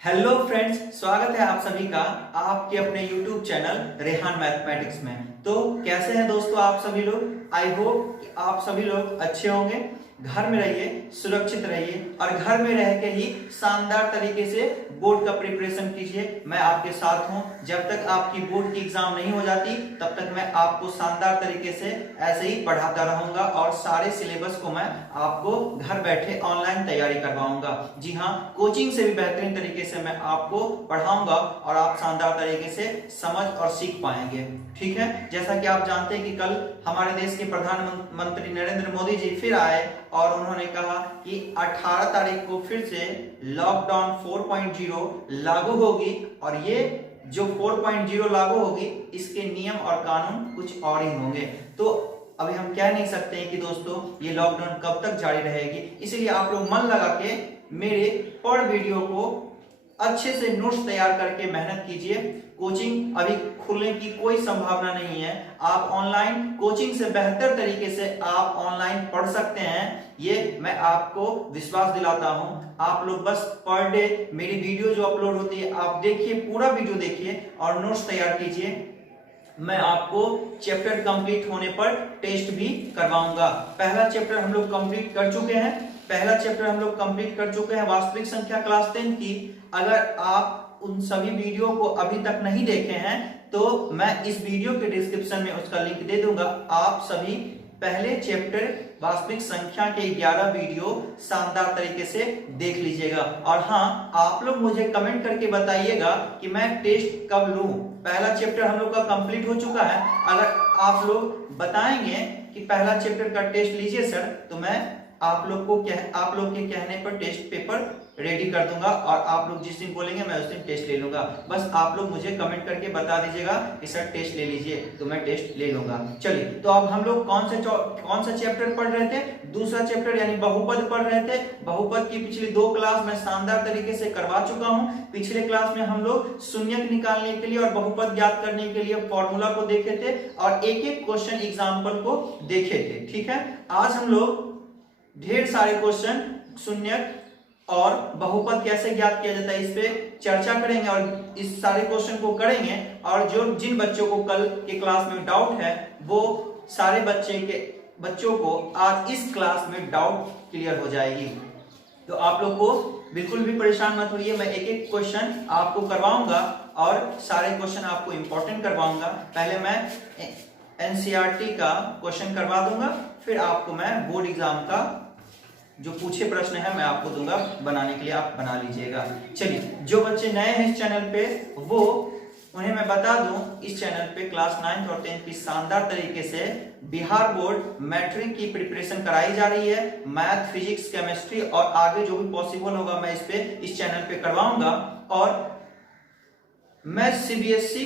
Hello friends, स्वागत है आप सभी का आपके अपने YouTube चैनल रेहान मैथमेटिक्स में। तो कैसे हैं दोस्तों आप सभी लोग। आई होप कि आप सभी लोग अच्छे होंगे। घर में रहिए, सुरक्षित रहिए और घर में रह के ही शानदार तरीके से बोर्ड का प्रिपरेशन कीजिए। मैं आपके साथ हूं। जब तक आपकी बोर्ड की एग्जाम नहीं हो जाती तब तक मैं आपको शानदार तरीके से ऐसे ही पढ़ाता रहूंगा और सारे सिलेबस को मैं आपको घर बैठे ऑनलाइन तैयारी करवाऊंगा। जी हाँ, कोचिंग से भी बेहतरीन तरीके से मैं आपको पढ़ाऊंगा और आप शानदार तरीके से समझ और सीख पाएंगे। ठीक है, जैसा कि आप जानते हैं कि कल हमारे देश के प्रधानमंत्री नरेंद्र मोदी जी फिर आए और उन्होंने कहा कि 18 तारीख को फिर से लॉकडाउन 4.0 लागू होगी और ये जो 4.0 लागू होगी इसके नियम और कानून कुछ और ही होंगे। तो अभी हम कह नहीं सकते हैं कि दोस्तों ये लॉकडाउन कब तक जारी रहेगी, इसलिए आप लोग मन लगा के मेरे पर वीडियो को अच्छे से नोट्स तैयार करके मेहनत कीजिए। कोचिंग अभी खुलने की कोई संभावना नहीं है। आप ऑनलाइन कोचिंग से बेहतर तरीके से आप ऑनलाइन पढ़ सकते हैं, ये मैं आपको विश्वास दिलाता हूं। आप लोग बस पर डे मेरी वीडियो जो अपलोड होती है आप देखिए, पूरा वीडियो देखिए और नोट्स तैयार कीजिए। मैं आपको चैप्टर कंप्लीट होने पर टेस्ट भी करवाऊंगा। पहला चैप्टर हम लोग कंप्लीट कर चुके हैं, वास्तविक संख्या क्लास 10 की। अगर आप उन सभी वीडियो को अभी तक नहीं देखे हैं तो मैं इस वीडियो के डिस्क्रिप्शन में उसका लिंक दे दूंगा। आप सभी पहले चैप्टर वास्तविक संख्या के 11 वीडियो शानदार तरीके से देख लीजिएगा। और हाँ, आप लोग मुझे कमेंट करके बताइएगा कि मैं टेस्ट कब लूं। पहला चैप्टर हम लोग का कंप्लीट हो चुका है। अगर आप लोग बताएंगे कि पहला चैप्टर का टेस्ट लीजिए सर, तो मैं आप लोग के कहने पर टेस्ट पेपर रेडी कर दूंगा और आप लोग जिस दिन बोलेंगे मैं उस दिन टेस्ट ले लूंगा। बस आप लोग मुझे कमेंट करके बता दीजिएगा कि सर टेस्ट ले लीजिए, तो मैं टेस्ट ले लूंगा। चलिए, तो अब हम लोग कौन सा चैप्टर पढ़ रहे थे? दूसरा चैप्टर यानी बहुपद पढ़ रहे थे। बहुपद की पिछली 2 क्लास मैं शानदार तरीके से करवा चुका हूं। पिछले क्लास में हम लोग शून्यक निकालने के लिए और बहुपद ज्ञात करने के लिए फॉर्मूला को देखे थे और एक एक क्वेश्चन एग्जाम्पल को देखे थे। ठीक है, आज हम लोग ढेर सारे क्वेश्चन शून्यक और बहुपद कैसे ज्ञात किया जाता है इस पे चर्चा करेंगे और इस सारे क्वेश्चन को करेंगे। और जिन बच्चों को कल के क्लास में डाउट है वो सारे बच्चों को आज इस क्लास में डाउट क्लियर हो जाएगी। तो आप लोग को बिल्कुल भी परेशान मत होइए, मैं एक एक क्वेश्चन आपको करवाऊंगा और सारे क्वेश्चन आपको इंपॉर्टेंट करवाऊंगा। पहले मैं एनसीईआरटी का क्वेश्चन करवा दूंगा, फिर आपको मैं बोर्ड एग्जाम का जो पूछे प्रश्न है मैं आपको दूंगा बनाने के लिए, आप बना लीजिएगा। चलिए, जो बच्चे नए हैं इस चैनल पे उन्हें मैं बता दूं, इस चैनल पे क्लास 9th और 10th की शानदार तरीके से बिहार बोर्ड मैट्रिक की प्रिपरेशन कराई जा रही है। मैथ, फिजिक्स, केमिस्ट्री और आगे जो भी पॉसिबल होगा मैं इस चैनल पे करवाऊंगा। और मैं सीबीएसई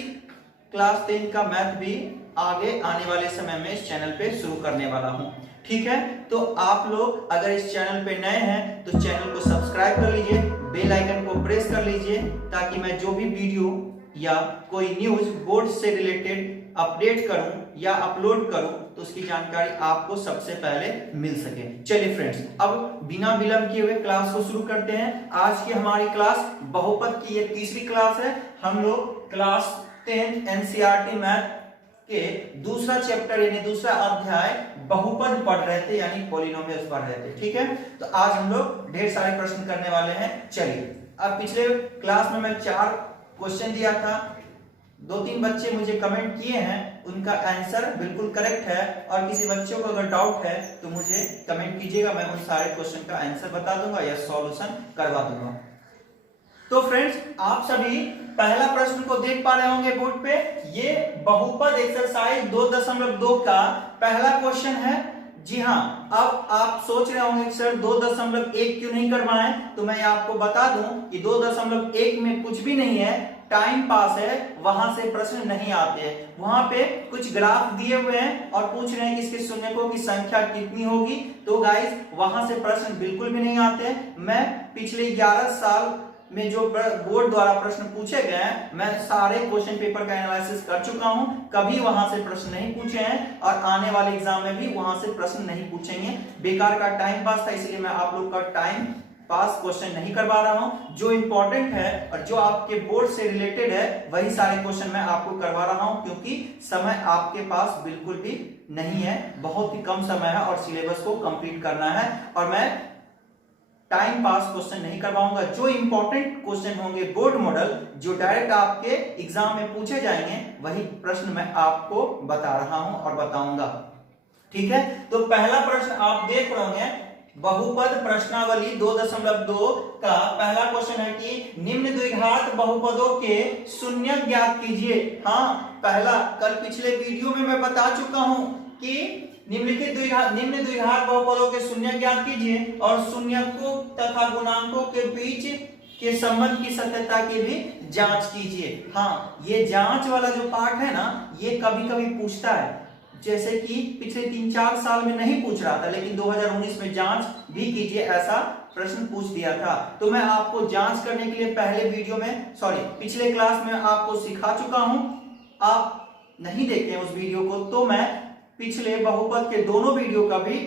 क्लास 10 का मैथ भी आगे आने वाले समय में इस चैनल पे शुरू करने वाला हूं। ठीक है, तो आप लोग अगर इस चैनल पे नए हैं तो चैनल को सब्सक्राइब कर लीजिए, बेल आइकन को प्रेस कर लीजिए ताकि मैं जो भी वीडियो या कोई न्यूज बोर्ड से रिलेटेड अपडेट करूं या अपलोड करूं तो उसकी जानकारी आपको सबसे पहले मिल सके। चलिए फ्रेंड्स, अब बिना विलंब किए हुए क्लास को शुरू करते हैं। आज की हमारी क्लास बहुपद की ये तीसरी क्लास है। हम लोग क्लास 10 एनसीईआरटी मैथ के दूसरा चैप्टर यानी दूसरा अध्याय बहुपद पढ़ रहे थे यानी पॉलिनोमियल्स पढ़ रहे थे। ठीक है, तो आज हम लोग ढेर सारे प्रश्न करने वाले हैं। चलिए, अब पिछले क्लास में मैं 4 क्वेश्चन दिया था, 2-3 बच्चे मुझे कमेंट किए हैं, उनका आंसर बिल्कुल करेक्ट है। और किसी बच्चे को अगर डाउट है तो मुझे कमेंट कीजिएगा, मैं उन सारे क्वेश्चन का आंसर बता दूंगा या सॉल्यूशन करवा दूंगा। तो फ्रेंड्स, आप सभी पहला प्रश्न को देख पा रहे होंगे बोर्ड पे। ये बहुपद एक्सरसाइज 2.2 का पहला क्वेश्चन है। जी हाँ, अब आप सोच रहे होंगे कि सर 2.1 क्यों नहीं करवाएं, तो मैं आपको बता दूं कि 2.1 में कुछ भी नहीं है, टाइम पास है, वहां से प्रश्न नहीं आते हैं। वहां पे कुछ ग्राफ दिए हुए हैं और पूछ रहे हैं कि इसके शून्यकों की संख्या कितनी होगी। तो गाइस, वहां से प्रश्न बिल्कुल भी नहीं आते हैं। मैं पिछले 11 साल में जो बोर्ड द्वारा प्रश्न पूछे गए हैं, मैं सारे क्वेश्चन पेपर का एनालिसिस कर चुका हूं, कभी वहां से प्रश्न नहीं पूछे हैं और आने वाले एग्जाम में भी वहां से प्रश्न नहीं पूछेंगे। बेकार का टाइम पास था, इसलिए मैं आप लोग का टाइम पास क्वेश्चन नहीं करवा रहा हूं। जो इंपॉर्टेंट है और जो आपके बोर्ड से रिलेटेड है वही सारे क्वेश्चन मैं आपको करवा रहा हूं, क्योंकि समय आपके पास बिल्कुल भी नहीं है, बहुत ही कम समय है और सिलेबस को कंप्लीट करना है, और मैं टाइम पास क्वेश्चन नहीं करवाऊंगा। जो इंपॉर्टेंट क्वेश्चन होंगे बोर्ड मॉडल, जो डायरेक्ट आपके एग्जाम में पूछे जाएंगे, वही प्रश्न मैं आपको बता रहा हूं और बताऊंगा। ठीक है, तो पहला प्रश्न आप देख रहे हैं, बहुपद प्रश्नावली 2.2 का पहला क्वेश्चन है कि निम्न द्विघात बहुपदों के शून्य ज्ञात कीजिए। हाँ, पहला कल पिछले वीडियो में मैं बता चुका हूं कि निम्न द्विघात बहुपदों के शून्य ज्ञात कीजिए और शून्यकों तथा गुणांकों के बीच के संबंध की सत्यता की भी जांच कीजिए। हाँ, ये जांच वाला जो पार्ट है ना, ये कभी कभी पूछता है, जैसे कि पिछले 3-4 साल में नहीं पूछ रहा था, लेकिन 2019 में जांच भी कीजिए ऐसा प्रश्न पूछ दिया था। तो मैं आपको जांच करने के लिए पहले वीडियो में पिछले क्लास में आपको सिखा चुका हूं। आप नहीं देखते हैं उस वीडियो को, तो मैं पिछले बहुपद के दोनों वीडियो का भी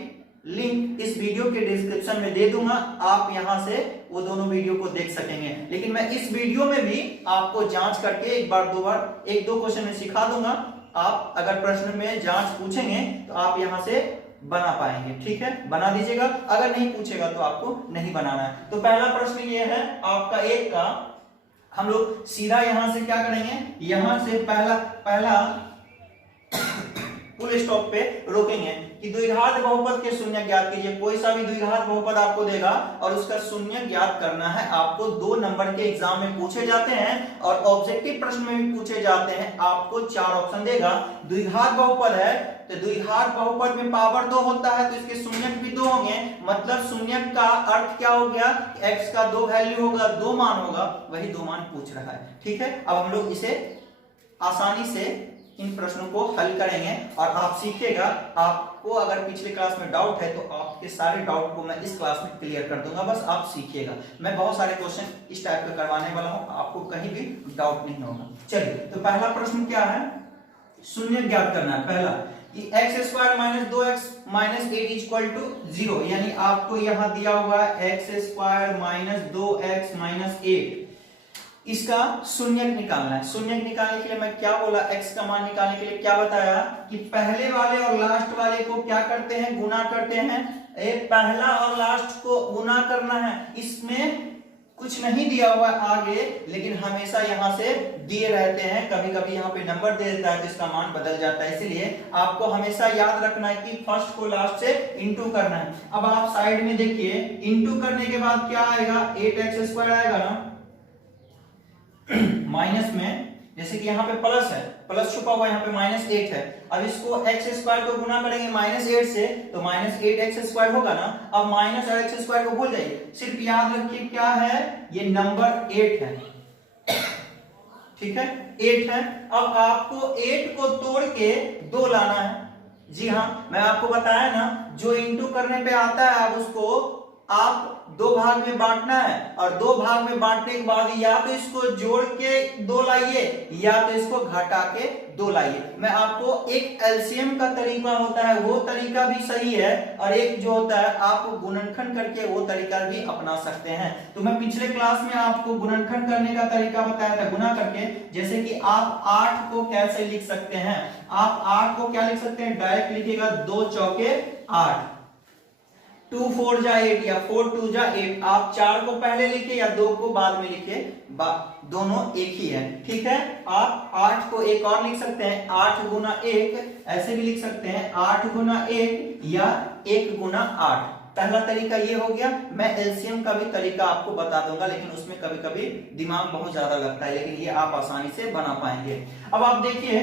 लिंक इस वीडियो के डिस्क्रिप्शन में दे दूंगा, आप यहां से वो दोनों वीडियो को देख सकेंगे। लेकिन मैं इस वीडियो में भी आपको जांच करके एक दो क्वेश्चन में सिखा दूंगा। आप अगर प्रश्न में जांच पूछेंगे तो आप यहां से बना पाएंगे। ठीक है, बना दीजिएगा, अगर नहीं पूछेगा तो आपको नहीं बनाना है। तो पहला प्रश्न ये है आपका 1 का, हम लोग सीधा यहां से क्या करेंगे, यहां से पहला फुल स्टॉप पे रोकेंगे कि द्विघात बहुपद के शून्य ज्ञात कीजिए। कोई सा भी द्विघात बहुपद आपको देगा और उसका शून्य ज्ञात करना है आपको। 2 नंबर के एग्जाम में पूछे जाते हैं और ऑब्जेक्टिव प्रश्न में भी पूछे जाते हैं। आपको 4 ऑप्शन देगा। द्विघात बहुपद है तो द्विघात बहुपद में पावर 2 होता है, तो इसके शून्यक भी 2 होंगे। मतलब शून्यक का अर्थ क्या हो गया, x का 2 वैल्यू होगा, 2 मान होगा, वही 2 मान पूछ रहा है। ठीक है, अब हम लोग इसे आसानी से इन प्रश्नों को हल करेंगे और आप सीखिएगा। आपको अगर पिछले क्लास में डाउट है तो आपके सारे डाउट को मैं इस क्लास में क्लियर कर दूंगा, बस आप सीखिएगा। मैं बहुत सारे क्वेश्चन इस टाइप के करवाने वाला हूं, आपको कहीं भी डाउट नहीं होगा। चलिए, तो पहला प्रश्न क्या है, शून्य ज्ञात करना है। पहला कि x² - 2x - 8 = 0, यानी आपको यहां दिया हुआ है x² - 2x - 8, इसका शून्यक निकालना है। शून्यक निकालने के लिए मैं क्या बोला, x का मान निकालने के लिए क्या बताया कि पहले वाले और लास्ट वाले को क्या करते हैं, गुना करते हैं। पहला और लास्ट को गुना करना है। इसमें कुछ नहीं दिया हुआ आगे, लेकिन हमेशा यहां से दिए रहते हैं। कभी कभी यहाँ पे नंबर दे देता है तो इसका मान बदल जाता है, इसलिए आपको हमेशा याद रखना है कि फर्स्ट को लास्ट से इंटू करना है। अब आप साइड में देखिए, इंटू करने के बाद क्या आएगा, 8x² आएगा ना, माइनस में, जैसे कि यहाँ पे प्लस है, प्लस छुपा हुआ यहाँ पे -8 है। अब इसको x² को गुना करेंगे -8 से, तो -8x² होगा ना। अब माइनस और x² को भूल जाइए, सिर्फ याद रखिए क्या है, ये नंबर 8 है। ठीक है, 8 है। अब आपको 8 को तोड़ के 2 लाना है। जी हाँ, मैं आपको बताया ना, जो इंटू करने पे आता है आप उसको आप 2 भाग में बांटना है, और 2 भाग में बांटने के बाद या तो इसको जोड़ के 2 लाइए या तो इसको घटा के 2 लाइए। मैं आपको एक एलसीएम का तरीका होता है वो तरीका भी सही है, और एक जो होता है आप गुणनखंड करके वो तरीका भी अपना सकते हैं। तो मैं पिछले क्लास में आपको गुणनखंड करने का तरीका बताया था, गुना करके। जैसे कि आप 8 को कैसे लिख सकते हैं, आप 8 को क्या लिख सकते हैं, डायरेक्ट लिखिएगा 2 चौके 8, 2 4 जा 8 या 4 2 जा 8। आप 4 को पहले लिखे या 2 को बाद में लिखे, दोनों एक ही है। ठीक है, आप 8 को एक और लिख सकते हैं, 8 गुना 1, ऐसे भी लिख सकते हैं 8 गुना 1 या 1 गुना 8। पहला तरीका ये हो गया। मैं एलसीएम का भी तरीका आपको बता दूंगा, लेकिन उसमें कभी कभी दिमाग बहुत ज्यादा लगता है, लेकिन ये आप आसानी से बना पाएंगे। अब आप देखिए,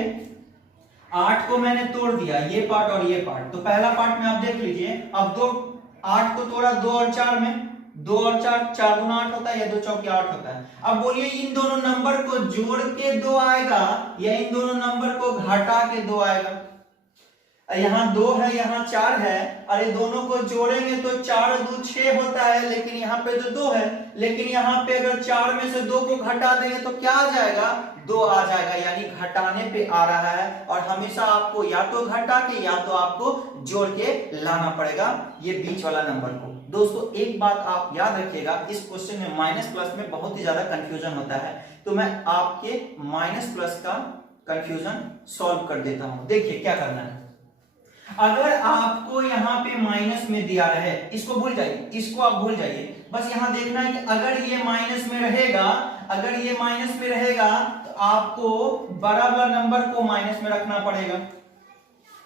8 को मैंने तोड़ दिया, ये पार्ट और ये पार्ट। तो पहला पार्ट में आप देख लीजिए, अब 8 को तोड़ा 2 और 4 में, 2 और 4, 4 गुना 8 होता है या 2 चौके 8 होता है। अब बोलिए इन दोनों नंबर को जोड़ के 2 आएगा या इन दोनों नंबर को घटा के 2 आएगा। यहाँ 2 है, यहाँ 4 है, अरे दोनों को जोड़ेंगे तो 4 और 2 6 होता है, लेकिन यहाँ पे तो 2 है। लेकिन यहाँ पे अगर 4 में से 2 को घटा देंगे तो क्या आ जाएगा, 2 आ जाएगा, यानी घटाने पे आ रहा है। और हमेशा आपको या तो घटा के या तो आपको जोड़ के लाना पड़ेगा ये बीच वाला नंबर को। दोस्तों एक बात आप याद रखिएगा, इस क्वेश्चन में माइनस प्लस में बहुत ही ज्यादा कंफ्यूजन होता है, तो मैं आपके माइनस प्लस का कंफ्यूजन सॉल्व कर देता हूं। देखिए क्या करना है, अगर आपको यहां पे माइनस में दिया रहे, इसको भूल जाइए, इसको आप भूल जाइए, बस यहां देखना है कि अगर ये माइनस में रहेगा, अगर ये माइनस में रहेगा तो आपको बड़ा वाला नंबर को माइनस में रखना पड़ेगा।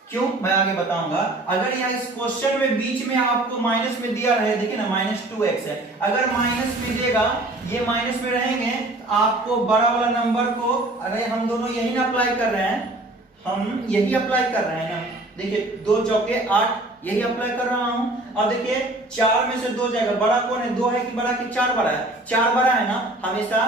क्यों, मैं आगे बताऊंगा। अगर यह इस क्वेश्चन में बीच में आपको माइनस में दिया रहे, देखिए ना -2x है, अगर माइनस में देगा, ये माइनस में रहेंगे तो आपको बड़ा वाला नंबर को, अरे हम दोनों यही ना अप्लाई कर रहे हैं, हम यही अप्लाई कर रहे हैं ना, देखिए 2 चौके 8, यही अप्लाई कर रहा हूं। अब देखिए 4 में से 2 जाएगा, बड़ा कौन है, 2 है कि बड़ा कि 4 बड़ा है, 4 बड़ा है ना, हमेशा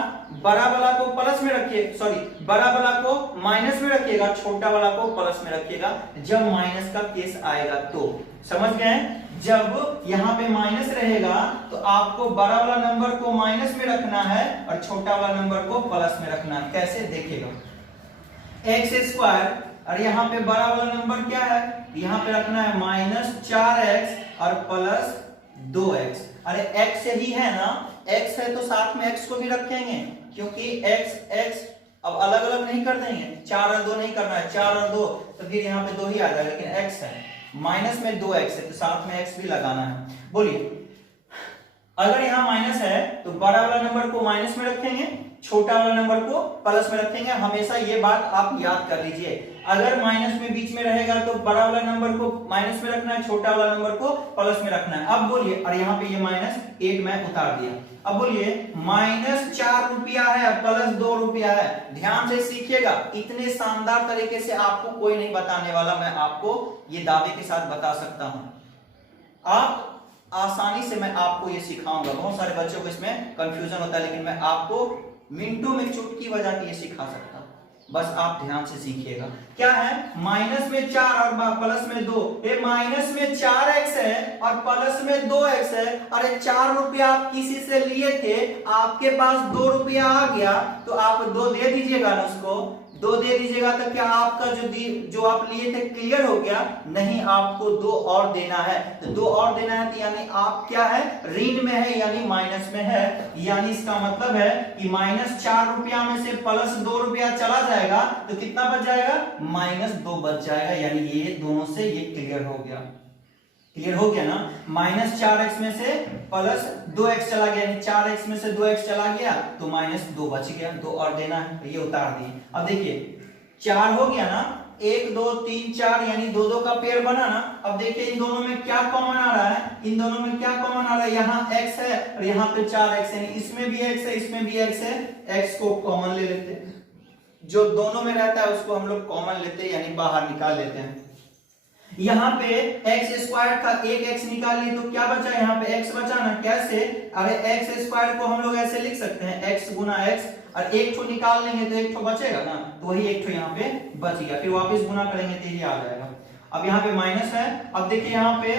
बड़ा वाला को प्लस में रखिए, सॉरी बड़ा वाला को माइनस में रखिएगा, छोटा वाला को प्लस में रखिएगा जब माइनस का केस आएगा। तो समझ गए, जब यहां पे माइनस रहेगा तो आपको बड़ा वाला नंबर को माइनस में रखना है और छोटा वाला नंबर को प्लस में रखना है। कैसे, देखिएगा x² और यहाँ पे बड़ा वाला नंबर क्या है, यहाँ पे रखना है -4x और +2x। अरे x ही है ना, x है तो साथ में x को भी रखेंगे, क्योंकि x अब अलग अलग नहीं कर देंगे, 4 और 2 नहीं करना है, 4 और 2 तो फिर यहाँ पे 2 ही आ जाएगा, लेकिन x है, माइनस में 2x है तो साथ में x भी लगाना है। बोलिए, अगर यहाँ माइनस है तो बड़ा वाला नंबर को माइनस में रखेंगे, छोटा वाला नंबर को प्लस में रखेंगे। हमेशा ये बात आप याद कर लीजिए, अगर माइनस में बीच में रहेगा तो बड़ा वाला नंबर को माइनस में रखना है, छोटा वाला नंबर को प्लस में रखना है। अब बोलिए, और यहाँ पे ये -8 मैं उतार दिया, अब बोलिए -4 रुपया है +2 रुपया है। ध्यान से सीखिएगा, इतने शानदार तरीके से आपको कोई नहीं बताने वाला, मैं आपको ये दावे के साथ बता सकता हूं। आप आसानी से मैं आपको ये सिखाऊंगा। बहुत सारे बच्चों को इसमें कंफ्यूजन होता है, लेकिन मैं आपको मिनटों में चुटकी बजा के ये सिखा सकता हूं, बस आप ध्यान से सीखिएगा। क्या है, माइनस में 4 और प्लस में 2, ये माइनस में 4x है और प्लस में 2x है। अरे 4 रुपया आप किसी से लिए थे, आपके पास 2 रुपया आ गया तो आप 2 दे दीजिएगा ना, उसको 2 दे दीजिएगा तो क्या आपका जो आप लिए थे क्लियर हो गया? नहीं, आपको 2 और देना है। तो 2 और देना है तो यानी आप क्या है, ऋण में है, यानी माइनस में है। यानी इसका मतलब है कि -4 रुपया में से +2 रुपया चला जाएगा तो कितना बच जाएगा, -2 बच जाएगा। यानी ये दोनों से ये क्लियर हो गया, क्लियर हो गया ना। -4x में से +2x चला गया, यानी 4x में से 2x चला गया तो -2 बच गया, 2 और देना है तो ये उतार दिए। अब देखिए 4 हो गया ना, 1 2 3 4 यानी 2 2 का पेड़ बना ना। अब देखिए इन दोनों में क्या कॉमन आ रहा है, इन दोनों में क्या कॉमन आ रहा है, यहाँ x है और यहाँ पे 4x है, इसमें भी x है, इसमें भी x है। x को कॉमन ले लेते हैं, जो दोनों में रहता है उसको हम लोग कॉमन लेते हैं, यानी बाहर निकाल लेते हैं। यहाँ पे x² था, एक x निकाल लिए तो क्या बचा, यहाँ पे x बचा ना। कैसे, अरे x² को हम लोग ऐसे लिख सकते हैं, x गुना x, और एक ठो निकाल लेंगे तो एक ठो बचेगा ना, तो वही एक ठो यहाँ पे बच गया, फिर वापस गुना करेंगे तो ये आ जाएगा। अब यहाँ पे माइनस है, अब देखिए यहाँ पे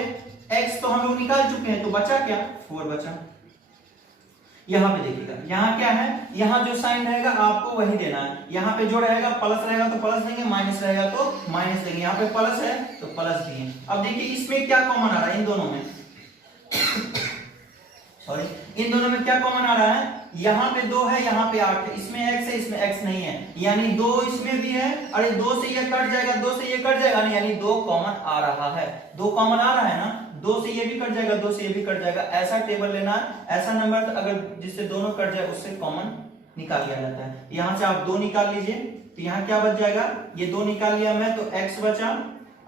x तो हम लोग निकाल चुके हैं तो बचा क्या, 4 बचा। यहाँ पे देखिएगा, यहाँ क्या है, यहाँ जो साइन रहेगा आपको वही देना है। यहाँ पे जो रहेगा प्लस रहेगा तो प्लस देंगे, माइनस रहेगा तो माइनस देंगे। यहाँ पे प्लस है तो प्लस दिए। अब देखिए इसमें क्या कॉमन आ रहा है, इन दोनों में सॉरी, इन दोनों में क्या कॉमन आ रहा है, यहाँ पे 2 है, यहाँ पे 8 है, इसमें x है, इसमें x नहीं है, यानी 2 इसमें भी है। अरे 2 से ये कट जाएगा, 2 से ये कट जाएगा नहीं, यानी 2 कॉमन आ रहा है, 2 कॉमन आ रहा है ना, 2 से ये भी कट जाएगा, 2 से ये भी कट जाएगा। ऐसा टेबल लेना, ऐसा नंबर अगर जिससे दोनों कट जाए उससे कॉमन निकाल लिया जाता है। यहाँ से आप 2 निकाल लीजिए तो यहाँ क्या बच जाएगा, ये 2 निकाल लिया मैं तो x बचा,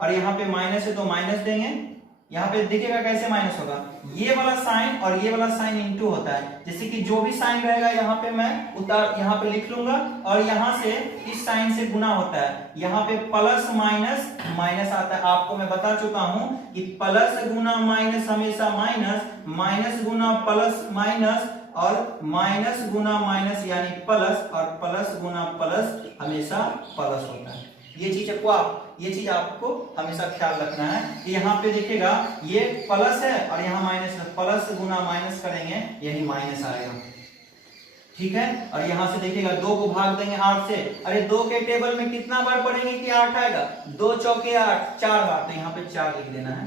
और यहाँ पे माइनस है तो माइनस देंगे। यहाँ पे देखिएगा कैसे माइनस होगा, ये वाला साइन और ये वाला साइन इनटू होता है। जैसे कि जो भी साइन रहेगा यहाँ पे मैं उतार यहाँ पे लिख लूंगा, और यहाँ से इस साइन से गुना होता है। यहाँ पे प्लस माइनस माइनस आता है। आपको मैं बता चुका हूं कि प्लस गुना माइनस हमेशा माइनस, माइनस गुना प्लस माइनस, और माइनस गुना माइनस यानी प्लस, और प्लस गुना प्लस हमेशा प्लस होता है। ये चीज आपको हमेशा ख्याल रखना है कि यहाँ पे देखिएगा ये प्लस है और यहाँ माइनस है, प्लस गुना माइनस करेंगे यही माइनस आएगा, ठीक है। और यहाँ से देखिएगा 2 को भाग देंगे 8 से, अरे 2 के टेबल में कितना बार पढ़ेंगे कि 8 आएगा, 2 चौके 8, 4 बार, तो यहाँ पे 4 लिख देना है।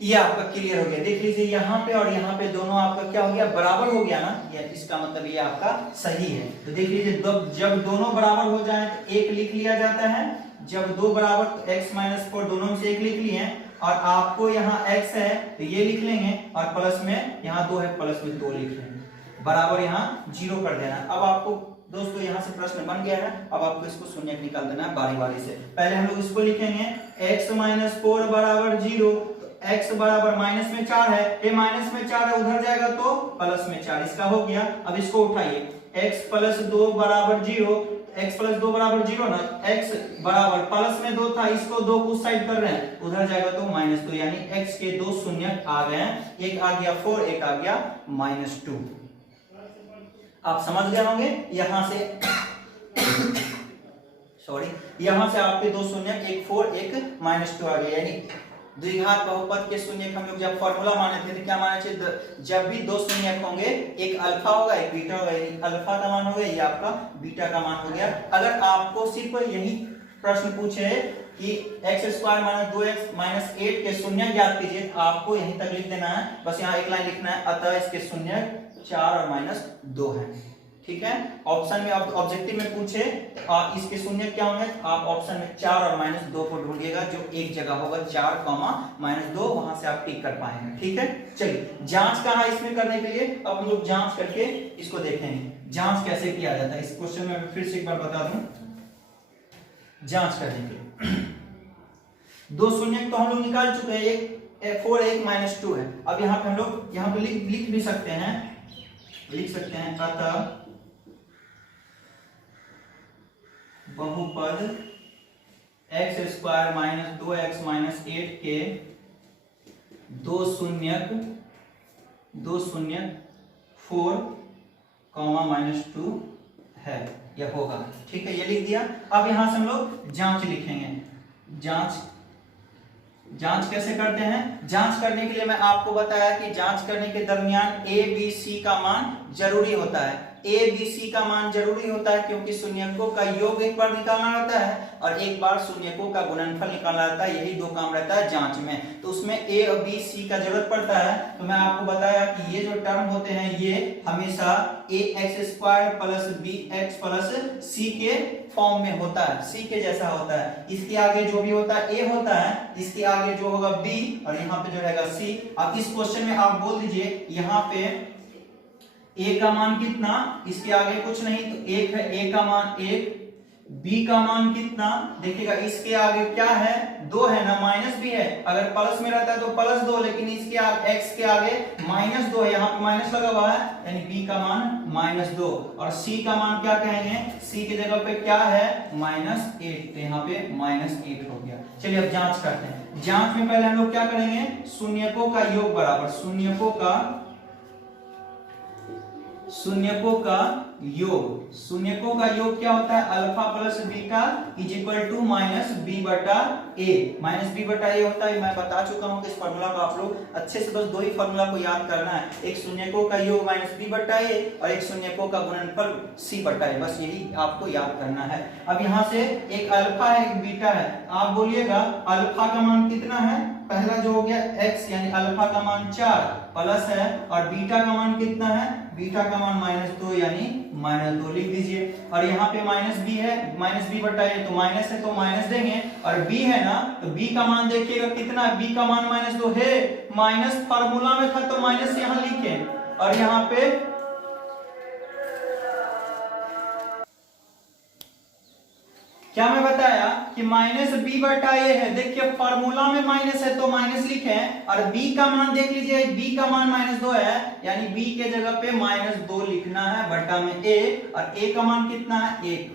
ये आपका क्लियर हो गया। देख लीजिए यहाँ पे और यहाँ पे दोनों आपका क्या हो गया, बराबर हो गया ना, ये इसका मतलब ये आपका सही है। तो देख लीजिए जब दोनों बराबर हो जाए तो एक लिख लिया जाता है, जब दो बराबर तो x माइनस 4 दोनों में से एक लिख लिए, और आपको यहाँ x है तो ये लिख लेंगे, और प्लस में यहाँ 2 है प्लस में 2 लिख लेंगे, बराबर यहाँ 0 कर देना। अब आपको दोस्तों यहाँ से प्रश्न बन गया है, अब आपको इसको शून्य निकाल देना है बारी बारी से। पहले हम लोग इसको लिखेंगे x माइनस 4 बराबर 0, x बराबर माइनस में 4 है, ये माइनस में 4 है उधर जाएगा तो प्लस में 4, इसका हो गया। अब इसको उठाइए, x प्लस 2 बराबर 0, x प्लस 2 बराबर 0 ना, x बराबर प्लस में 2 था, इसको 2 को उस साइड कर रहे हैं, उधर जाएगा तो माइनस 2, यानी x के 2 शून्य आ गए हैं, एक आ गया 4, एक आ गया -2। आप समझ गए होंगे यहां से सॉरी, यहां से आपके 2 शून्य, एक 4 एक -2 आ गया, यानी द्विघात बहुपद के शून्यक हम लोग जब फॉर्मूला माने थे तो क्या माने थे, जब भी 2 शून्यक होंगे, एक अल्फा होगा एक बीटा होगा, अल्फा का मान हो गया, ये आपका बीटा का मान हो गया। अगर आपको सिर्फ यही प्रश्न पूछे कि x² माइनस 2x माइनस 8 के शून्य ज्ञात कीजिए, तो आपको यहीं तक लिख देना है, बस यहाँ एक लाइन लिखना है, अतः इसके शून्य 4 और -2 है। ठीक है, ऑप्शन में ऑब्जेक्टिव में पूछे तो आप इसके शून्य क्या होंगे, आप ऑप्शन में 4 और -2 को ढूंढिएगा, जो एक जगह होगा 4, -2, वहां से आप टिक कर पाएंगे। ठीक है, चलिए जांच कहाँ है इसमें करने के लिए, अब हम लोग जांच करके इसको देखेंगे जांच कैसे किया जाता है। इस क्वेश्चन में मैं फिर से एक बार बता दूं, जांच करने के लिए 2 शून्य तो हम लोग निकाल चुके हैं, एक 4 एक -2 है। अब यहाँ पे हम लोग यहाँ पे लिख भी सकते हैं, अतः बहुपद x² माइनस 2x माइनस 8 के 2 शून्यक 4, -2 है, यह होगा। ठीक है, ये लिख दिया। अब यहां से हम लोग जांच लिखेंगे। जांच कैसे करते हैं, जांच करने के लिए मैं आपको बताया कि जांच करने के दरमियान a b c का मान जरूरी होता है। a b c का मान जरूरी होता है क्योंकि शून्यकों का योग एक बार निकालना रहता है और एक बार शून्यकों का गुणनफल निकालना रहता है, यही 2 काम रहता है जांच में। तो उसमें a और b c का जरूरत पड़ता है। तो मैं आपको बताया कि ये जो टर्म होते हैं ये हमेशा ax² plus bx plus c के फॉर्म में होता है, c के जैसा होता है। इसके आगे जो भी होता है a होता है, इसके आगे जो होगा b और यहाँ पे जो रहेगा c। अब इस क्वेश्चन में आप बोल दीजिए यहाँ पे a का मान कितना, इसके आगे कुछ नहीं तो 1 है, a का मान 1, b का मान कितना, देखिएगा इसके आगे क्या है 2 है ना, माइनस भी है, अगर प्लस में रहता है तो +2, लेकिन इसके आगे x के आगे -2 है, यहाँ पे माइनस लगा हुआ है, यानी b का मान -2। और c का मान क्या कहेंगे, c की जगह पे क्या है -8, तो यहाँ पे -8 हो गया। चलिए अब जांच करते हैं। जांच में पहले हम लोग क्या करेंगे, शून्यकों का योग बराबर शून्यकों का योग क्या होता है, alpha plus beta is equal to -b बटा a होता है। मैं बता चुका हूं कि इस फार्मूला को आप लोग अच्छे से बस 2 ही फार्मूला को याद करना है, एक शून्यकों का योग -b बटा a और एक शून्यकों का गुणनफल c बटा a, बस यही आपको याद करना है। अब यहाँ से एक अल्फा है एक बीटा है, आप बोलिएगा अल्फा का मान कितना है, पहला जो हो गया x यानी अल्फा का मान 4 प्लस है, और बीटा का मान कितना है, बीटा का मान -2 यानी -2 लिख दीजिए। और यहाँ पे -b है, -b बटा a तो माइनस है तो माइनस देंगे, और b है ना तो b का मान देखिएगा कितना है, b का मान -2 है, माइनस फार्मूला में था तो माइनस यहाँ लिखे, और यहाँ पे क्या मैं बताया कि -b बटा a है, देखिए फार्मूला में माइनस है तो माइनस लिखे, और b का मान देख लीजिए, b का मान -2 है, यानी b के जगह पे -2 लिखना है बटा में a, और a का मान कितना है 1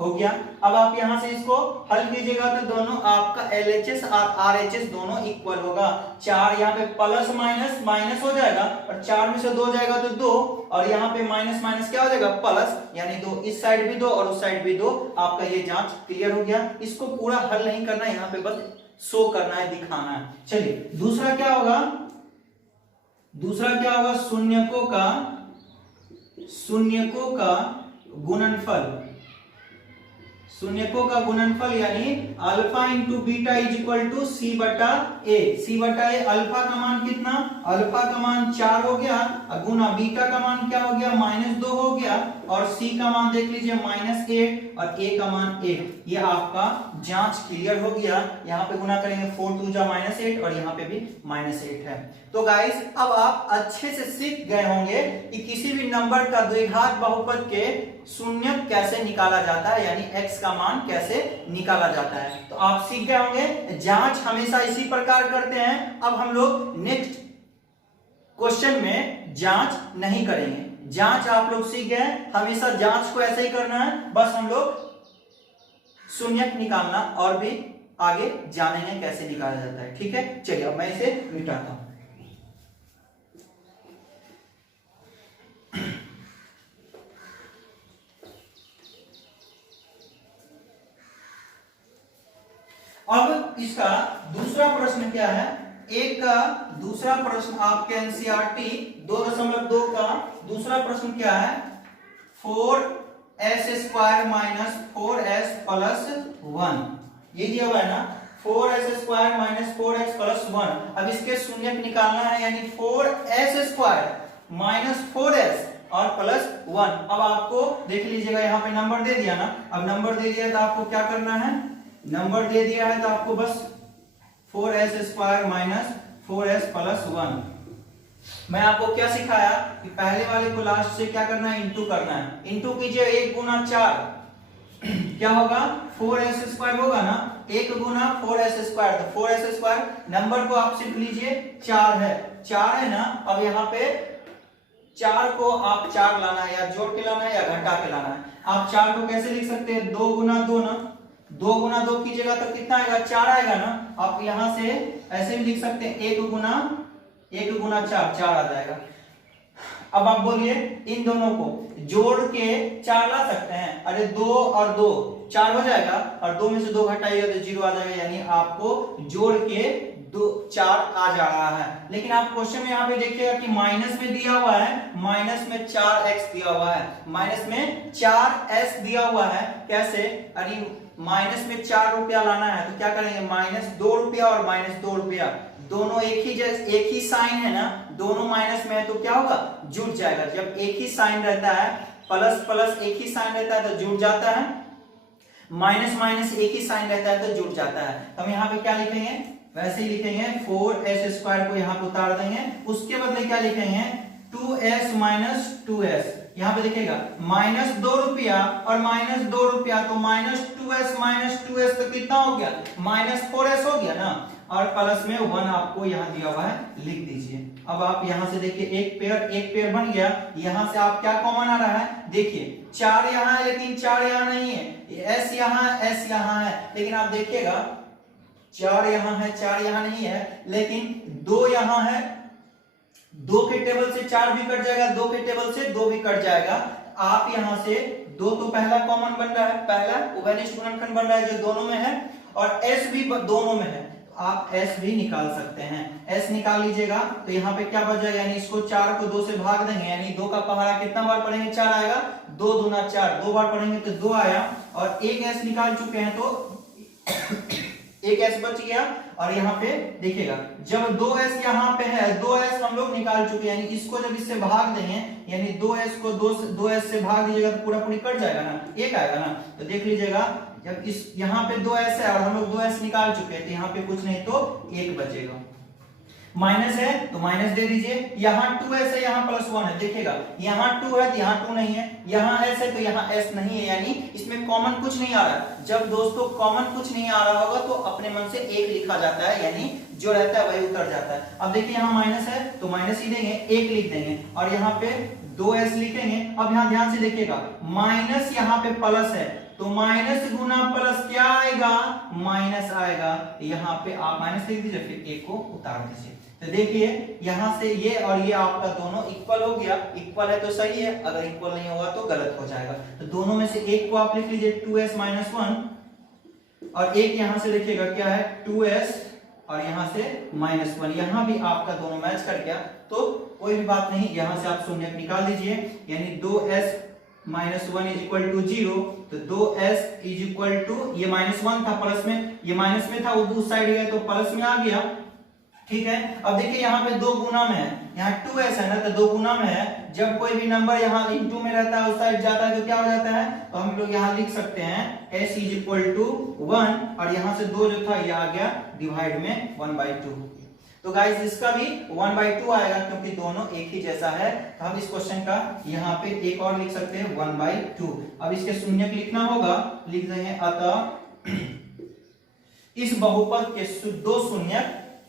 हो गया। अब आप यहां से इसको हल कीजिएगा तो दोनों आपका LHS और RHS दोनों इक्वल होगा। 4 यहाँ पे प्लस माइनस हो जाएगा, और 4 में से 2 जाएगा तो 2, और यहाँ पे माइनस माइनस क्या हो जाएगा प्लस, यानी 2, इस साइड भी 2 और उस साइड भी 2। आपका ये जांच क्लियर हो गया। इसको पूरा हल नहीं करना है, यहाँ पे बस शो करना है, दिखाना है। चलिए दूसरा क्या होगा, शून्यकों का शून्यकों का गुणनफल यानी alpha into beta is equal to C बटा ए। सी बटा ए, अल्फा का मान कितना, अल्फा का मान 4 हो गया, गुना बीटा का मान क्या हो गया, -2 हो गया, और सी का मान देख लीजिए -8 और ए का मान 1। ये आपका जांच क्लियर हो गया। यहाँ पे गुना करेंगे 4 2 जा -8 और यहाँ पे भी -8 है। तो गाइस अब आप अच्छे से सीख गए होंगे कि किसी भी नंबर का द्विघात बहुपद के शून्यक कैसे निकाला जाता है, यानी x का मान कैसे निकाला जाता है। तो आप सीख गए होंगे। जांच हमेशा इसी प्रकार करते हैं। अब हम लोग नेक्स्ट क्वेश्चन में जांच नहीं करेंगे। जांच आप लोग सीख गए, हमेशा जांच को ऐसे ही करना है, बस हम लोग शून्यक निकालना और भी आगे जानेंगे कैसे निकाला जाता है। ठीक है, चलिए अब मैं इसे मिटाता हूं। अब इसका दूसरा प्रश्न क्या है, एक का दूसरा प्रश्न आपके एनसीईआरटी 2.2 का दूसरा प्रश्न क्या है, 4s² माइनस 4s प्लस 1, ये दिया हुआ है ना, 4s² माइनस 4x प्लस 1। अब इसके शून्यक निकालना है, यानी 4s² माइनस 4s और प्लस 1। अब आपको देख लीजिएगा, यहाँ पे नंबर दे दिया ना, अब नंबर दे दिया तो आपको क्या करना है, नंबर दे दिया है तो आपको बस 4s² माइनस 4s प्लस 1। मैं आपको क्या सिखाया कि पहले वाले को लास्ट से क्या करना है, इंटू करना है। इंटू कीजिए 1 गुना 4 क्या होगा, 4s² होगा ना, 1 गुना 4s², तो 4s²। नंबर को आप सिर्फ लीजिए 4 है, 4 है ना। अब यहाँ पे 4 को आप 4 लाना है, या जोड़ के लाना है या घटा के लाना है। आप 4 को कैसे लिख सकते हैं, 2 गुना 2 ना, 2 गुना 2 कीजिएगा तो कितना आएगा, 4 आएगा ना। आप यहां से ऐसे भी लिख सकते हैं, 1 गुना 4 4 आ जाएगा। अब आप बोलिए इन दोनों को जोड़ के 4 ला सकते हैं, अरे 2 और 2 4 हो जाएगा, और 2 में से 2 घटाइएगा तो 0 आ जाएगा, यानी आपको जोड़ के 4 आ जा रहा है। लेकिन आप क्वेश्चन में यहाँ पे देखिएगा कि माइनस में दिया हुआ है, माइनस में 4x दिया हुआ है, माइनस में 4s दिया हुआ है। कैसे, अरे माइनस में 4 रुपया लाना है तो क्या करेंगे, -2 रुपया और -2 रुपया दोनों एक ही साइन है ना, दोनों माइनस में है तो क्या होगा, जुड़ जाएगा। जब एक ही साइन रहता है, प्लस प्लस एक ही साइन रहता है तो जुड़ जाता है, माइनस माइनस एक ही साइन रहता है तो जुड़ जाता है। तो हम यहाँ पे क्या लिखेंगे, वैसे ही लिखेंगे 4s² को यहाँ पे उतार देंगे, उसके बदले क्या लिखेंगे 2s माइनस 2s। यहाँ पे देखिएगा -2 रुपया और -2 रुपया, तो -2s माइनस 2s तो कितना हो गया, -4s हो गया ना, और प्लस में 1 आपको यहाँ दिया हुआ है, लिख दीजिए। अब आप यहाँ से देखिए एक पेयर बन गया। यहाँ से आप क्या कॉमन आ रहा है, देखिए 4 यहाँ है लेकिन 4 यहाँ नहीं है, s यहाँ है, s यहाँ है, लेकिन आप देखिएगा 4 यहाँ है, 4 यहाँ नहीं है, लेकिन 2 यहाँ है, 2 के टेबल से 4 भी कट जाएगा, 2 के टेबल से 2 भी कट जाएगा। आप यहां से 2 तो पहला कॉमन बन रहा है, पहला उभयनिष्ठ गुणनखंड बन रहा है जो दोनों में है, और s भी दोनों में है, तो आप s भी निकाल सकते हैं। s निकाल लीजिएगा तो यहाँ पे क्या बच जाएगा, यानी इसको 4 को 2 से भाग देंगे, यानी 2 का पहाड़ा कितना बार पढ़ेंगे, 4 आएगा, 2 दूना 4, 2 बार पढ़ेंगे तो 2 आया, और एक s निकाल चुके हैं तो एक s बच गया। और यहाँ पे देखिएगा जब 2s यहाँ पे है, 2s हम लोग निकाल चुके हैं, यानी इसको जब इससे भाग देंगे, यानी 2s को 2s से भाग दीजिएगा तो पूरा पूरी कट जाएगा ना, एक आएगा ना। तो देख लीजिएगा जब इस यहाँ पे 2s है और हम लोग 2s निकाल चुके हैं, तो यहाँ पे कुछ नहीं तो 1 बचेगा। माइनस है तो माइनस दे दीजिए, यहाँ 2s है, यहाँ +1 है, देखिएगा यहाँ 2 है तो यहाँ 2 नहीं है, यहाँ s है तो यहाँ s नहीं है, यानी इसमें कॉमन कुछ नहीं आ रहा है। जब दोस्तों कॉमन कुछ नहीं आ रहा होगा तो अपने मन से 1 लिखा जाता है, यानी जो रहता है वही उतर जाता है। अब देखिए यहाँ माइनस है तो माइनस ही देंगे, 1 लिख देंगे, और यहाँ पे 2s लिखेंगे। अब यहाँ ध्यान से देखिएगा माइनस यहाँ पे प्लस है, तो माइनस गुना प्लस क्या आएगा, माइनस आएगा, यहाँ पे आप माइनस लिख दीजिए, फिर 1 को उतार दीजिए। तो देखिए यहाँ से ये और ये आपका दोनों इक्वल हो गया, इक्वल है तो सही है, अगर इक्वल नहीं होगा तो गलत हो जाएगा। तो दोनों में से एक को आप लिख लीजिए 2s माइनस 1, और एक यहाँ से लिखिएगा क्या है 2s और यहाँ से -1, यहाँ भी आपका दोनों मैच कर गया तो कोई भी बात नहीं, यहाँ से आप शून्य निकाल दीजिए, यानी 2s -1 इज इक्वल टू 0, तो 2s इज इक्वल टू, ये -1 था प्लस में, ये माइनस में था, वो दूसरी साइड गया तो प्लस में आ गया। ठीक है, अब देखिए यहाँ पे दो गुना में है, यहाँ 2s है ना, तो दो गुना में है, जब कोई भी नंबर यहाँ इनटू में रहता है उस साइड जाता है तो क्या हो जाता है, तो हम लोग यहाँ लिख सकते हैं s इज इक्वल टू 1, और यहाँ से 2 जो था ये आ गया डिवाइड में 1/2। तो गाइस इसका भी 1/2 आएगा क्योंकि दोनों एक ही जैसा है। तो हम इस क्वेश्चन का यहाँ पे एक और लिख सकते हैं 1/2। अब इसके शून्यक लिखना होगा, लिख देंगे अतः इस बहुपद के दो शून्यक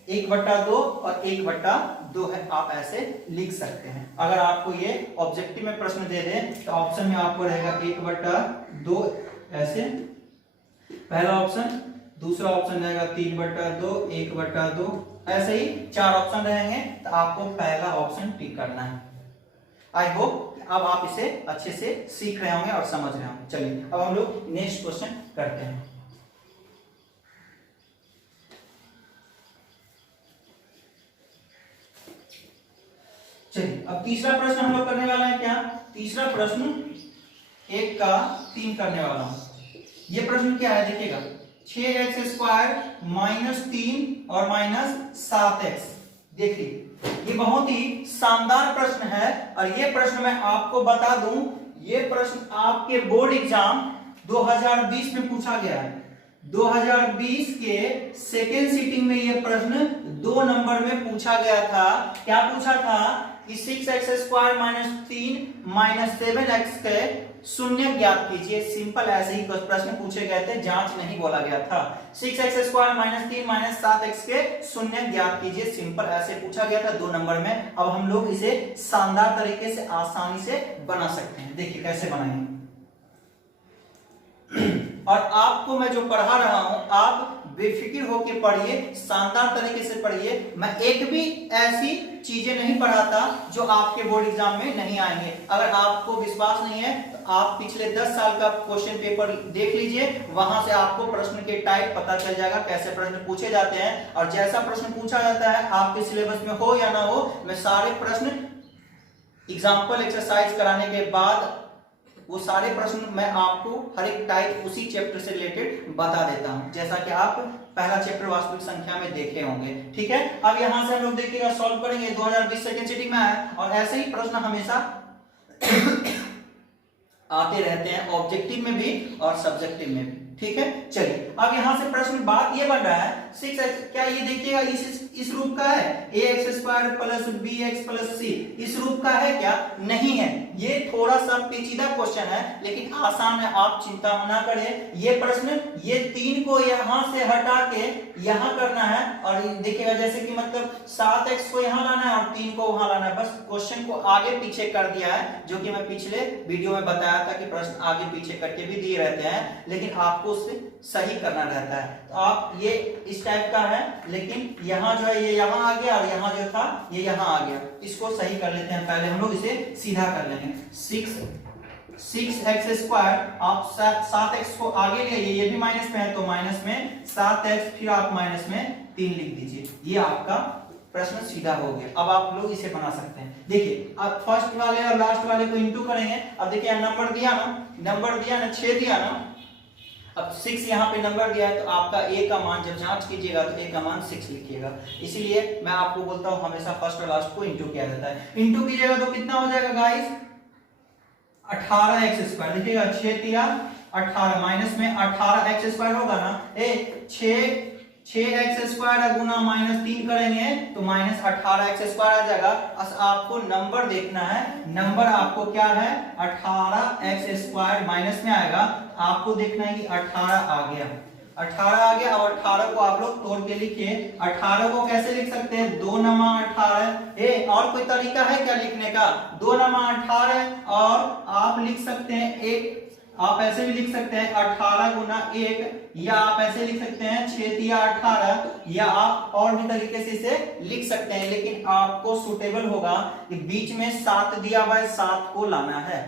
1/2 और 1/2 है, आप ऐसे लिख सकते हैं। अगर आपको ये ऑब्जेक्टिव में प्रश्न दे दें तो ऑप्शन में आपको रहेगा 1/2 ऐसे पहला ऑप्शन, दूसरा ऑप्शन रहेगा 3/2, 1/2, ऐसे ही 4 ऑप्शन रहेंगे, तो आपको पहला ऑप्शन टिक करना है। आई होप अब आप इसे अच्छे से सीख रहे होंगे और समझ रहे होंगे। चलिए अब हम लोग नेक्स्ट क्वेश्चन करते हैं। चलिए अब तीसरा प्रश्न हम लोग करने वाला है। क्या तीसरा प्रश्न 1 का 3 करने वाला हूं। ये प्रश्न क्या है देखिएगा, 6x² -3 और -7x। देखिए ये बहुत ही शानदार प्रश्न है, और ये प्रश्न मैं आपको बता दूं, ये प्रश्न आपके बोर्ड एग्जाम 2020 में पूछा गया है। 2020 के सेकेंड सीटिंग में ये प्रश्न 2 नंबर में पूछा गया था। क्या पूछा था कि 6x² -3 -7x के शून्य ज्ञात कीजिए। सिंपल ऐसे ही प्रश्न पूछे गए थे, जांच नहीं बोला गया था। 6x² -3 -7x के शून्य ज्ञात कीजिए, सिंपल ऐसे पूछा गया था 2 नंबर में। अब हम लोग इसे शानदार तरीके से आसानी से बना सकते हैं। देखिए कैसे बनाएंगे। और आपको मैं जो पढ़ा रहा हूं आप बेफिक्र होकर पढ़िए, शानदार तरीके से पढ़िए। मैं एक भी ऐसी चीजें नहीं पढ़ाता जो आपके बोर्ड एग्जाम में नहीं आएंगे। अगर आपको विश्वास नहीं है तो आप पिछले 10 साल का क्वेश्चन पेपर देख लीजिए, वहां से आपको प्रश्न के टाइप पता चल जाएगा, कैसे प्रश्न पूछे जाते हैं। और जैसा प्रश्न पूछा जाता है आपके सिलेबस में हो या ना हो, मैं सारे प्रश्न एग्जाम्पल एक्सरसाइज कराने के बाद वो सारे प्रश्न मैं आपको हर एक टाइप उसी चैप्टर से रिलेटेड बता देता हूं, जैसा कि आप पहला चैप्टर वास्तविक संख्या में देखे होंगे। ठीक है, अब यहां से हम लोग देखिएगा सॉल्व करेंगे। 2020 सेकंड सीटिंग में आया, और ऐसे ही प्रश्न हमेशा आते रहते हैं, ऑब्जेक्टिव में भी और सब्जेक्टिव में भी। ठीक है, चलिए अब यहां से प्रश्न बात ये बन रहा है 6x, क्या ये देखिएगा इस रूप का है, ax² + bx + c इस रूप का है क्या? नहीं है। ये थोड़ा सा पेचीदा क्वेश्चन है लेकिन आसान है, आप चिंता ना करें। ये प्रश्न ये 3 को यहां से हटा के यहां करना है, और देखिएगा जैसे कि मतलब 7x को यहां लाना है और 3 को वहां लाना है। बस क्वेश्चन को आगे पीछे कर दिया है, जो कि मैं पिछले वीडियो में बताया था कि प्रश्न आगे पीछे करके भी दिए रहते हैं, लेकिन आपको उसे सही करना रहता है। तो आप ये इस टाइप का है, लेकिन यहाँ जो है ये यहाँ आ गया और यहाँ जो था ये यहाँ आ गया। इसको सही कर लेते हैं, पहले हम लोग इसे सीधा कर लेंगे। 6x², आप 7x को आगे ले आइए, ये भी माइनस में है तो माइनस में 7x, फिर आप माइनस में 3 लिख दीजिए। ये आपका प्रश्न सीधा हो गया। अब आप लोग इसे बना सकते हैं। देखिए अब फर्स्ट वाले और लास्ट वाले को इंटू करेंगे। अब देखिए नंबर दिया ना 6 दिया ना, अब 6 यहाँ पे नंबर दिया है तो आपका a का मान जब जांच कीजिएगा तो a का मान 6 लिखिएगा। इसीलिए मैं आपको बोलता हूं हमेशा फर्स्ट और लास्ट को इंटू किया जाता है। इंटू कीजिएगा तो कितना हो जाएगा गाइस, 18x²। देखिएगा 6 तिया 18, माइनस में 18x² होगा ना। 6x² गुना -3 करेंगे तो -18x² आ जाएगा। आपको नंबर देखना है, नंबर आपको क्या है 18x² माइनस में आएगा, आपको देखना है कि 18 आ गया। 18 आ गया। अब 18 को आप लोग तोड़ के लिखिए। 18 को कैसे लिख सकते हैं, 2 नमा 18। और कोई तरीका है क्या लिखने का, 2 नमा 18, और आप लिख सकते हैं 1, आप ऐसे भी लिख सकते हैं 18 गुना 1, या आप ऐसे लिख सकते हैं 6 तिया 18, या आप और भी तरीके से इसे लिख सकते हैं, लेकिन आपको सुटेबल होगा कि बीच में 7 दिया हुआ है, 7 को लाना है।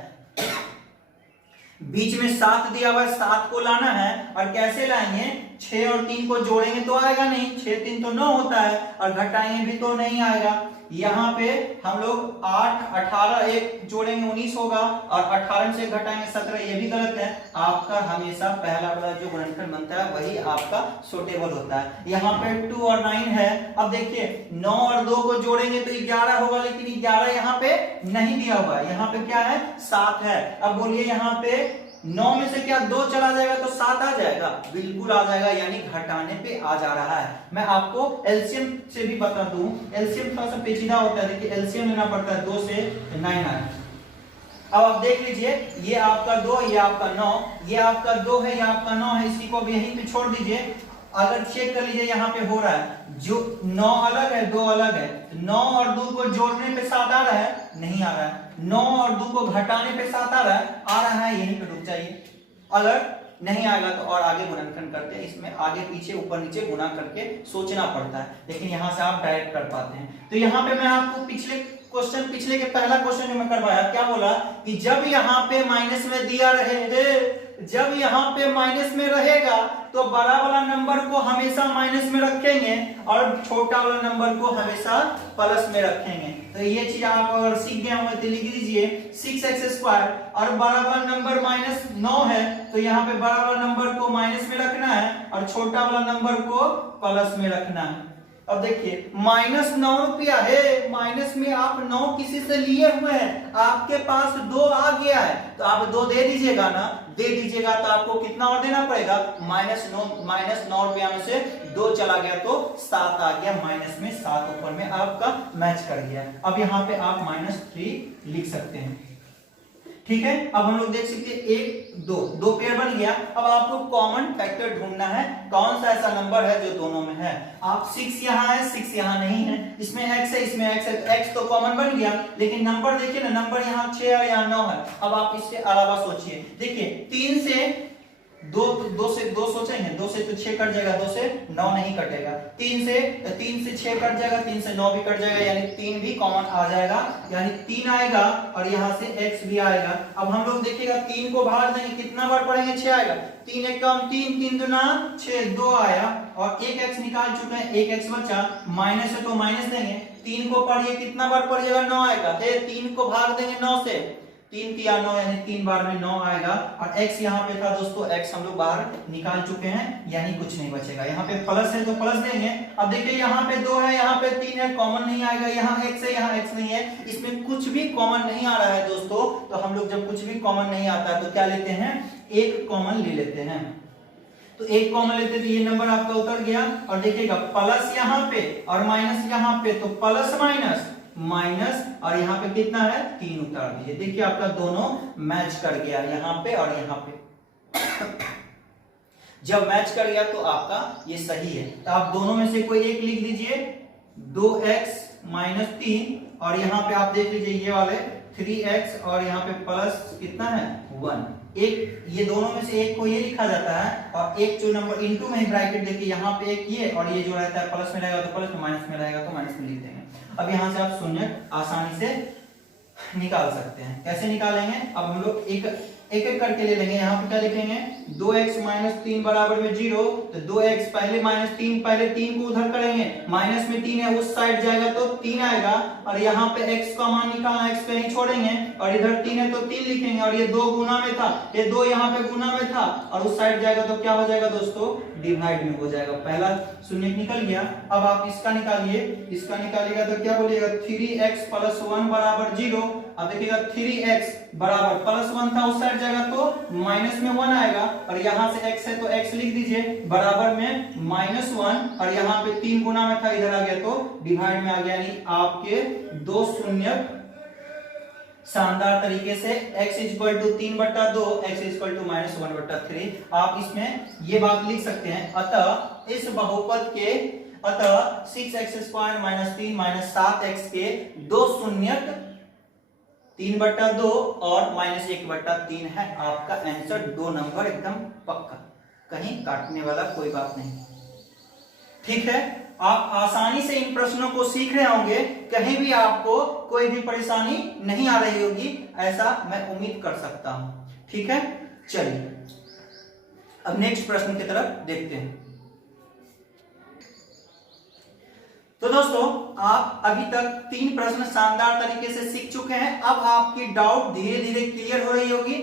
बीच में 7 दिया हुआ है, 7 को लाना है। और कैसे लाएंगे, 6 और 3 को जोड़ेंगे तो आएगा नहीं, 6 3 तो 9 होता है, और घटाएंगे भी तो नहीं आएगा। यहाँ पे हम लोग 8 18 एक जोड़ेंगे 19 होगा और 18 से घटाएंगे 17, ये भी गलत है। आपका हमेशा पहला वाला जो गुणनखंड बनता है वही आपका सुटेबल होता है। यहाँ पे 2 और 9 है। अब देखिए 9 और 2 को जोड़ेंगे तो 11 होगा, लेकिन 11 यहाँ पे नहीं दिया हुआ है, यहाँ पे क्या है 7 है। अब बोलिए यहाँ पे 9 में से क्या 2 चला जाएगा तो 7 आ जाएगा, बिल्कुल आ जाएगा, यानी घटाने पे आ जा रहा है। मैं आपको एलसीएम से भी बता दूं, एलसीएम थोड़ा सा पेचीदा होता है, देखिए एलसीएम लेना पड़ता है, 2 से 9 आए। अब आप देख लीजिए ये आपका 2, ये आपका 9, ये आपका 2 है, ये आपका 9 है, इसी को अब यहीं पे छोड़ दीजिए। अगर चेक कर लीजिए यहाँ पे हो रहा है, जो 9 अलग है 2 अलग है, 9 और 2 को जोड़ने पे 7 आ रहा है, नहीं आ रहा है। 9 और 2 को घटाने पे 7 आ रहा है, यहीं पे रुक जाइए। अगर नहीं आएगा तो और आगे गुणनखंड करते हैं, इसमें आगे पीछे ऊपर नीचे गुणा करके सोचना पड़ता है, लेकिन यहाँ से आप डायरेक्ट कर पाते हैं। तो यहाँ पे मैं आपको पिछले के पहला क्वेश्चन जो मैं करवाया, क्या बोला कि जब यहाँ पे माइनस में दिया रहे, जब यहाँ पे माइनस में रहेगा तो बड़ा वाला नंबर को हमेशा माइनस में रखेंगे और छोटा वाला नंबर को हमेशा प्लस में रखेंगे। तो ये चीज आप अगर सीख गए होंगे तो लिख दीजिए 6x², और बड़ा वाला नंबर -9 है तो यहाँ पे बड़ा वाला नंबर को माइनस में रखना है और छोटा वाला नंबर को प्लस में रखना है। अब देखिए -9 रुपया है, माइनस में आप 9 किसी से लिए हुए हैं, आपके पास 2 आ गया है तो आप 2 दे दीजिएगा ना, दे दीजिएगा तो आपको कितना और देना पड़ेगा, -9 रुपया में से 2 चला गया तो 7 आ गया, माइनस में 7 ऊपर में आपका मैच कर गया। अब यहाँ पे आप -3 लिख सकते हैं, ठीक है। अब हम लोग देख सकते हैं 1 2 पेयर बन गया। अब आपको कॉमन फैक्टर ढूंढना है, कौन सा ऐसा नंबर है जो दोनों में है। आप 6 यहाँ है, 6 यहाँ नहीं है, इसमें x है, इसमें x है, तो x तो कॉमन बन गया, लेकिन नंबर देखिए ना, नंबर यहाँ 6 है, यहाँ 9 है। अब आप इससे अलावा सोचिए, देखिए 3 से 2 से 2 सोचेंगे, 2 से तो 6 कट जाएगा, 2 से 9 नहीं कटेगा, 3 से 6 कट जाएगा, 3 से 9 भी कट जाएगा, यानी 3 भी कॉमन आ जाएगा, यानी 3 आएगा और यहाँ से x भी आएगा। अब हम लोग देखिएगा 3 को भाग देंगे, कितना बार पढ़ेंगे, 6 आएगा, 3 एक कम 3, 3 दूना 6, 2 आया और एक x निकाल चुके हैं, एक x बचा, माइनस है तो माइनस देंगे, 3 को पढ़िए, कितना बार पढ़िएगा, 9 आएगा, 3 को भाग देंगे 9 से, 3 तिया 9, यानी 3 बार में 9 आएगा और x यहाँ पे था दोस्तों, x हम लोग बाहर निकाल चुके हैं, यानी कुछ नहीं बचेगा। यहाँ पे प्लस है तो प्लस देंगे। अब देखिए यहाँ पे 2 है, यहाँ पे 3 है, कॉमन नहीं आएगा, यहाँ x है, यहाँ x नहीं है, इसमें कुछ भी कॉमन नहीं आ रहा है दोस्तों। तो हम लोग जब कुछ भी कॉमन नहीं आता है तो क्या लेते हैं, एक कॉमन ले लेते हैं। तो एक कॉमन लेते तो ये नंबर आपका उतर गया और देखिएगा प्लस यहाँ पे और माइनस यहाँ पे, तो प्लस माइनस और यहाँ पे कितना है 3 उतार दीजिए, देखिए आपका दोनों मैच कर गया, यहाँ पे और यहाँ पे। जब मैच कर गया तो आपका ये सही है, तो आप दोनों में से कोई एक लिख दीजिए, 2x - 3 और यहाँ पे आप देख लीजिए ये वाले 3x और यहाँ पे प्लस कितना है 1, एक ये दोनों में से एक को ये लिखा जाता है और एक जो नंबर इनटू में ब्रैकेट देखिए यहाँ पे एक ये और ये जो रहता है प्लस में रहेगा तो प्लस में, माइनस में रहेगा तो माइनस में लिख देंगे। अब यहाँ से आप शून्य आसानी से निकाल सकते हैं। कैसे निकालेंगे, अब हम लोग एक करके ले लेंगे। यहाँ पे क्या लिखेंगे, 2x - 3 बराबर में 0, तो 2x पहले -3, पहले 3 को उधर करेंगे, माइनस में 3 है उस साइड जाएगा तो 3 आएगा और यहाँ पे x का मान निकालना, x कहीं छोड़ेंगे और इधर 3 है तो 3 लिखेंगे और ये 2 गुना में था, ये 2 यहाँ पे गुना में था और उस साइड जाएगा तो क्या हो जाएगा दोस्तों, डिवाइड में हो जाएगा। पहला शून्य निकल गया। अब आप इसका निकालिए, इसका निकालिएगा तो क्या बोलिएगा, 3x + 1 बराबर 0। अब देखिएगा 3x बराबर +1 था, उस साइड जाएगा तो माइनस में 1 आएगा और यहाँ से x है तो x लिख दीजिए, बराबर में -1 और यहाँ पे 3 गुना में था, इधर आ गया तो डिवाइड में आ गया, यानी आपके 2 शून्य शानदार तरीके से x = 3/2, x = -1/3। आप इसमें ये बात लिख सकते हैं, अतः इस बहुपद के, अतः 6x² - 3 - 7x के 2 शून्यक 3/2 और -1/3 है आपका आंसर। 2 नंबर एकदम पक्का, कहीं काटने वाला कोई बात नहीं, ठीक है। आप आसानी से इन प्रश्नों को सीख रहे होंगे, कहीं भी आपको कोई भी परेशानी नहीं आ रही होगी, ऐसा मैं उम्मीद कर सकता हूं, ठीक है। चलिए अब नेक्स्ट प्रश्न की तरफ देखते हैं। तो दोस्तों आप अभी तक 3 प्रश्न शानदार तरीके से सीख चुके हैं। अब आपकी डाउट धीरे धीरे क्लियर हो रही होगी।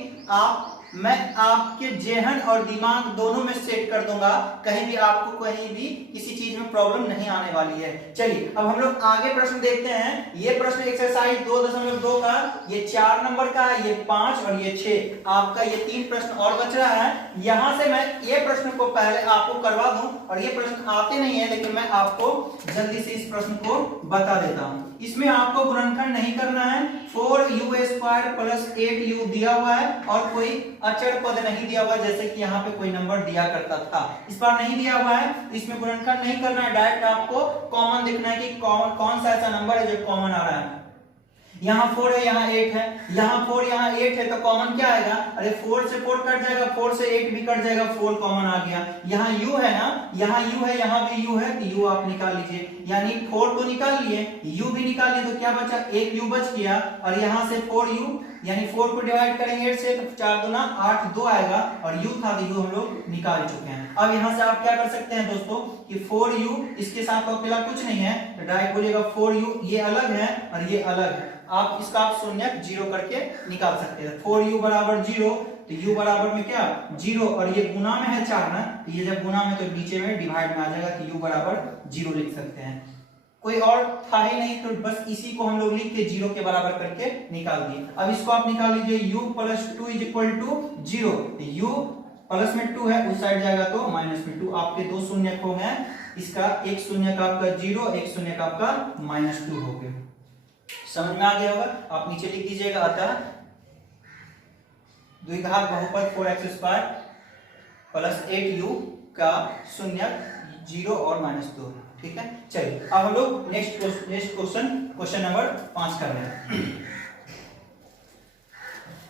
मैं आपके जेहन और दिमाग दोनों में सेट कर दूंगा, कहीं भी आपको कहीं भी किसी चीज में प्रॉब्लम नहीं आने वाली है। चलिए अब हम लोग आगे प्रश्न देखते हैं। ये प्रश्न एक्सरसाइज 2.2 का, ये 4 नंबर का है, ये 5 और ये 6, आपका ये 3 प्रश्न और बच रहा है। यहां से मैं ये प्रश्न को पहले आपको करवा दूं, और ये प्रश्न आते नहीं है लेकिन मैं आपको जल्दी से इस प्रश्न को बता देता हूं। इसमें आपको गुणनखंड नहीं करना है। 4u² प्लस 8u दिया हुआ है और कोई अचर पद नहीं दिया हुआ, जैसे कि यहाँ पे कोई नंबर दिया करता था, इस बार नहीं दिया हुआ है। इसमें गुणनखंड नहीं करना है, डायरेक्ट आपको कॉमन देखना है कि कौन सा ऐसा नंबर है जो कॉमन आ रहा है। यहाँ 4 है, यहाँ 8 है, यहाँ 4 यहाँ 8 है, तो कॉमन क्या आएगा? अरे 4 से 4 कट जाएगा, 4 से 8 भी कट जाएगा, 4 कॉमन आ गया। यहाँ u है ना, यहाँ u है, यहाँ भी u है, तो u आप निकाल लीजिए, यानी 4 तो निकाल लिए, u भी निकाल लिए, तो क्या बचा? एक u बच गया। और यहाँ से 4u, यानी 4 को डिवाइड करेंगे 8 से, तो 4 दूना 8, 2 आएगा, और u था तो u हम लोग निकाल चुके हैं। अब यहाँ से आप क्या कर सकते हैं दोस्तों कि 4u इसके साथ अकेला कुछ नहीं है, तो डायरेक्ट बोलिएगा 4u, ये अलग है और ये अलग है, आप इसका आप शून्य 0 करके निकाल सकते हैं। 4u बराबर 0, तो u बराबर में क्या 0, और ये गुना में है 4 ना, तो ये जब गुना में तो नीचे में डिवाइड में आ जाएगा, तो u बराबर 0 लिख सकते हैं। कोई और था ही नहीं, तो बस इसी को हम लोग लिख के 0 के बराबर करके निकाल दिए। अब इसको आप निकाल लीजिए, u + 2 = 0, u प्लस में 2 है, उस साइड जाएगा तो माइनस में 2, आपके 2 शून्य हो गए। इसका एक शून्य का आपका 0, एक शून्य का आपका -2 हो गया। समझ में आ गया होगा? आप नीचे लिख दीजिएगा, अतः द्विघात बहुपद 4x² प्लस 8u का शून्य 0 और -2। ठीक है, चलिए अब हम लोग नेक्स्ट क्वेश्चन नंबर 5 कर रहे हैं।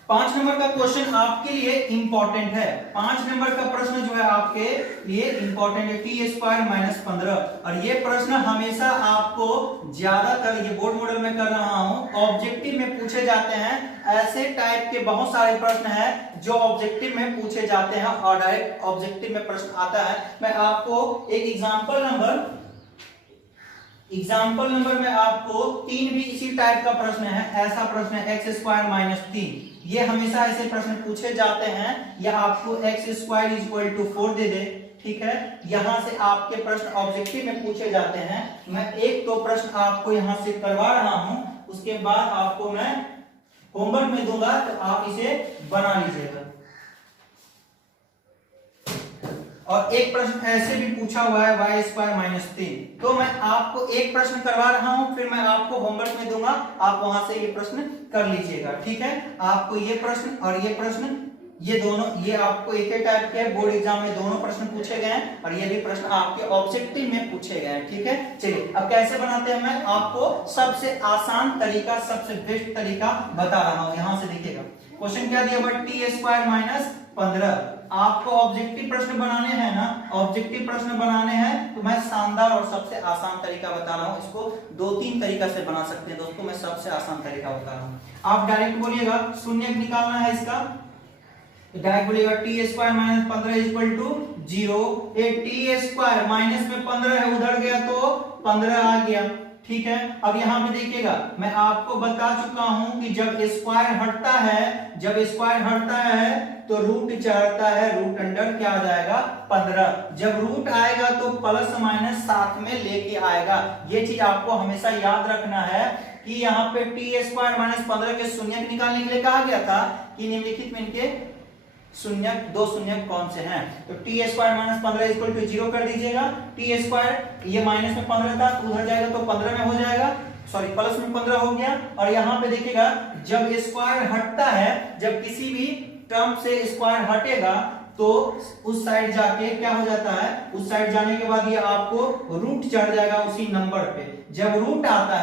5 नंबर का क्वेश्चन आपके लिए इंपॉर्टेंट है। 5 नंबर का प्रश्न जो है आपके लिए इंपॉर्टेंट है, t² - 15। और ये प्रश्न हमेशा आपको ज्यादातर, ये बोर्ड मॉडल में कर रहा हूं, ऑब्जेक्टिव में पूछे जाते हैं। ऐसे टाइप के बहुत सारे प्रश्न हैं जो ऑब्जेक्टिव में पूछे जाते हैं और डायरेक्ट ऑब्जेक्टिव में प्रश्न आता है। मैं आपको एक एग्जाम्पल नंबर में आपको 3 भी इसी टाइप का प्रश्न है। ऐसा प्रश्न है x² - 3, ये हमेशा ऐसे प्रश्न पूछे जाते हैं, या आपको x² = 4 दे दे। ठीक है, यहां से आपके प्रश्न ऑब्जेक्टिव में पूछे जाते हैं। मैं एक तो प्रश्न आपको यहां से करवा रहा हूं, उसके बाद आपको मैं होमवर्क में दूंगा, तो आप इसे बना लीजिएगा। और एक प्रश्न ऐसे भी पूछा हुआ है y² - 3, तो मैं आपको एक प्रश्न करवा रहा हूं, फिर मैं आपको होमवर्क में दूंगा, आप वहां से ये प्रश्न कर लीजिएगा। ठीक है, आपको ये प्रश्न और ये प्रश्न, ये दोनों, ये आपको एक ही टाइप के बोर्ड एग्जाम में दोनों प्रश्न पूछे गए हैं, और ये भी प्रश्न आपके ऑब्जेक्टिव में पूछे गए हैं। ठीक है, चलिए अब कैसे बनाते हैं, मैं आपको सबसे आसान तरीका, सबसे बेस्ट तरीका बता रहा हूं। यहां से देखिएगा, क्वेश्चन क्या दिया हुआ, t² - 15। आपको ऑब्जेक्टिव प्रश्न बनाने हैं ना, ऑब्जेक्टिव प्रश्न बनाने हैं, तो मैं शानदार और सबसे आसान तरीका बता रहा हूं। इसको 2-3 तरीका से बना सकते हैं दोस्तों, मैं सबसे आसान तरीका बता रहा हूं। आप डायरेक्ट बोलिएगा, शून्य निकालना है इसका, डायरेक्ट बोलिएगा t² - 15 = 0। t² माइनस में 15 है, उधर गया तो 15 आ गया। ठीक है, अब यहां पे देखिएगा, मैं आपको बता चुका हूं कि जब स्क्वायर हटता है तो रूट चढ़ता है, रूट अंडर क्या आ जाएगा 15। जब रूट आएगा तो प्लस माइनस साथ में लेके आएगा। ये चीज आपको हमेशा याद रखना है कि यहाँ पे t² - 15 के शून्य निकालने के लिए कहा गया था कि निम्नलिखित में इनके शून्य, 2 शून्य कौन से हैं, तो t² - 15 = 0 कर दीजिएगा। t² ये माइनस में 15 था, तो उधर जाएगा तो 15 में हो जाएगा, सॉरी प्लस में 15 हो गया। और यहाँ पे देखिएगा, जब स्क्वायर हटता है, जब किसी भी टर्म से स्क्वायर हटेगा तो उस साइड जाके क्या हो जाता है, उस साइड जाने के बाद ये आपको रूट चढ़ जाएगा उसी नंबर पे। जब रूट आता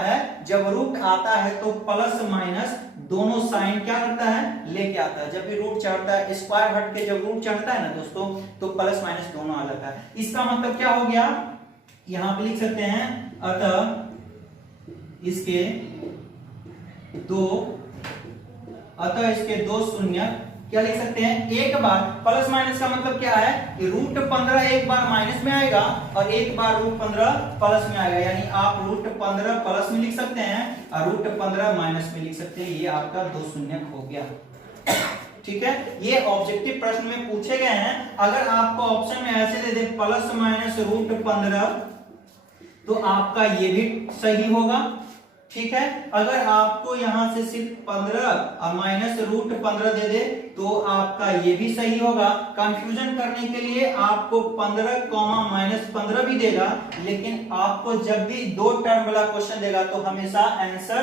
है तो प्लस माइनस दोनों साइन क्या करता है, लेके आता है। जब भी रूट चढ़ता है, स्क्वायर हट के जब रूट चढ़ता है ना दोस्तों, तो प्लस माइनस दोनों आ जाता है। इसका मतलब क्या हो गया, यहां पे लिख सकते हैं, अतः इसके दो शून्य क्या लिख सकते हैं, एक बार। प्लस माइनस का मतलब क्या है कि √15 एक बार माइनस में आएगा और एक बार √15 प्लस में आएगा, यानी आप √15 प्लस में लिख सकते हैं और √15 माइनस में लिख सकते हैं। ये आपका 2 शून्य हो गया। ठीक है, ये ऑब्जेक्टिव प्रश्न में पूछे गए हैं। अगर आपको ऑप्शन में ऐसे दे दे प्लस माइनस √15 तो आपका ये भी सही होगा। ठीक है, अगर आपको यहां से सिर्फ 15 और माइनस √15 दे दे तो आपका ये भी सही होगा। कंफ्यूजन करने के लिए आपको 15 माइनस 15 भी देगा, लेकिन आपको जब भी 2 टर्म वाला क्वेश्चन देगा तो हमेशा आंसर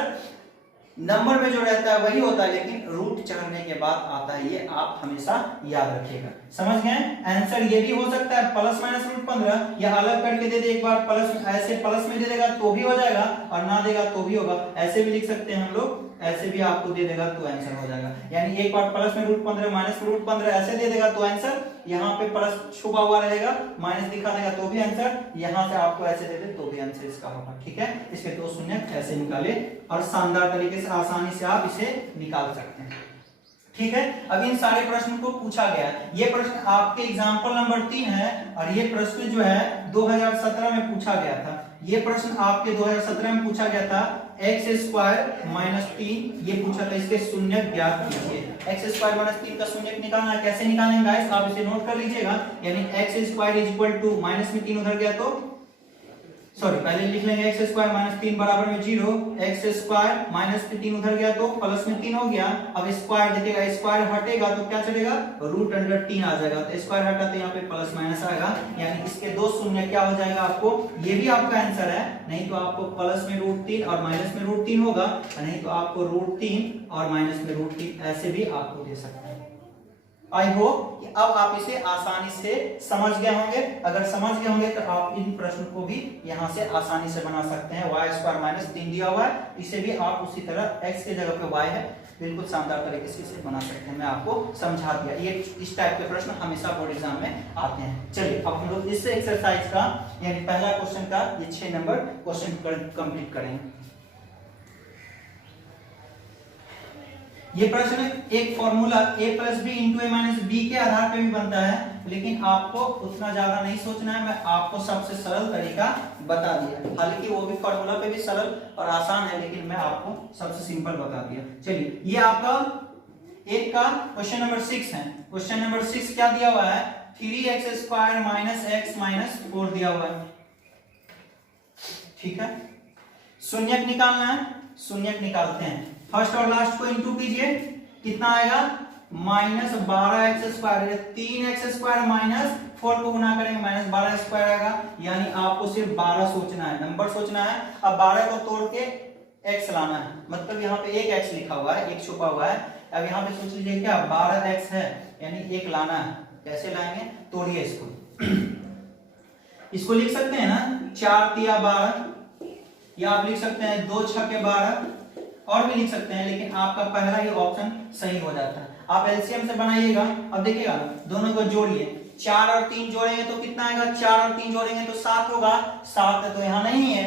नंबर में जो रहता है वही होता है, लेकिन रूट चढ़ने के बाद आता है, ये आप हमेशा याद रखिएगा। समझ गए, आंसर ये भी हो सकता है प्लस माइनस √15, या अलग करके दे दे एक बार प्लस, ऐसे प्लस में दे देगा तो भी हो जाएगा और ना देगा तो भी होगा। ऐसे भी लिख सकते हैं हम लोग, ऐसे भी आपको दे देगा तो आंसर हो जाएगा। यानी एक बार प्लस में √15 माइनस √15 ऐसे दे देगा तो आंसर, यहाँ पे प्लस छुपा हुआ रहेगा, माइनस दिखा देगा तो भी आंसर, यहाँ से आपको ऐसे दे दे तो भी आंसर इसका होगा। ठीक है, इसके 2 शून्य ऐसे निकाले और शानदार तरीके से आसानी से आप इसे निकाल सकते हैं। ठीक है, अब इन सारे प्रश्न को पूछा गया। ये प्रश्न आपके एग्जाम्पल नंबर 3 है और ये प्रश्न जो है 2017 में पूछा गया था। ये प्रश्न आपके 2017 में पूछा गया था, x² - 3 ये पूछा था, इसके शून्य ज्ञात कीजिए। x² - 3 का शून्य निकालना है, कैसे निकालेंगे गाइस, आप इसे नोट कर लीजिएगा। यानी x² माइनस में 3 उधर गया तो सॉरी पहले लिख लेंगे x² - 3 बराबर में 0, x² माइनस में 3 उधर गया तो प्लस में 3 हो गया। अब स्क्वायर देखिएगा, स्क्वायर हटेगा तो क्या चलेगा, √3 आ जाएगा, तो स्क्वायर हटा तो यहाँ पे प्लस माइनस आएगा, यानी इसके 2 शून्य क्या हो जाएगा आपको, ये भी आपका आंसर है। नहीं तो आपको प्लस में √3 और माइनस में √3 होगा, नहीं तो आपको √3 और माइनस में √3 ऐसे भी आपको दे सकते हैं। आई होप कि अब आप इसे आसानी से समझ गए होंगे। अगर समझ गए होंगे तो आप इन प्रश्न को भी यहां से आसानी से बना सकते हैं। y² - 3 दिया हुआ है, इसे भी आप उसी तरह x के जगह पे y है, बिल्कुल शानदार तरीके से इसे बना सकते हैं। मैं आपको समझा दिया। ये इस टाइप के प्रश्न हमेशा बोर्ड एग्जाम में आते हैं। चलिए अब हम लोग इस एक्सरसाइज का यानी पहला क्वेश्चन का ये 6 नंबर क्वेश्चन कंप्लीट करेंगे। ये प्रश्न एक formula a + b × a - b के आधार पे भी बनता है, लेकिन आपको उतना ज्यादा नहीं सोचना है। मैं आपको सबसे सरल तरीका बता दिया, हालांकि वो भी फॉर्मूला पे भी सरल और आसान है, लेकिन मैं आपको सबसे सिंपल बता दिया। चलिए ये आपका एक का क्वेश्चन नंबर 6 है। क्वेश्चन नंबर 6 क्या दिया हुआ है, 3x² - x - 4 दिया हुआ है। ठीक है, शून्यक निकालना है, शून्यक निकालते हैं। फर्स्ट और लास्ट को इंटू कीजिए, कितना आएगा, -12x², 3x² - 4 को गुना करेंगे -12x² आएगा। यानी आपको सिर्फ 12 सोचना है, नंबर सोचना है। अब 12 को तोड़ के x लाना है, मतलब यहाँ पे एक x लिखा हुआ है, एक छुपा हुआ है। अब यहाँ पे सोच लीजिए क्या 12x है, यानी एक लाना है। कैसे लाएंगे, तोड़िए इसको। इसको लिख सकते हैं ना 4 × 12, या आप लिख सकते हैं 2 × 6 = 12, और भी लिख सकते हैं, लेकिन आपका पहला ही ऑप्शन सही हो जाता है। आप एलसीएम से बनाइएगा। अब देखिएगा दोनों को जोड़िए, 4 और 3 जोड़ेंगे तो कितना आएगा, 4 और 3 जोड़ेंगे तो 7 होगा। 7 तो यहाँ नहीं है,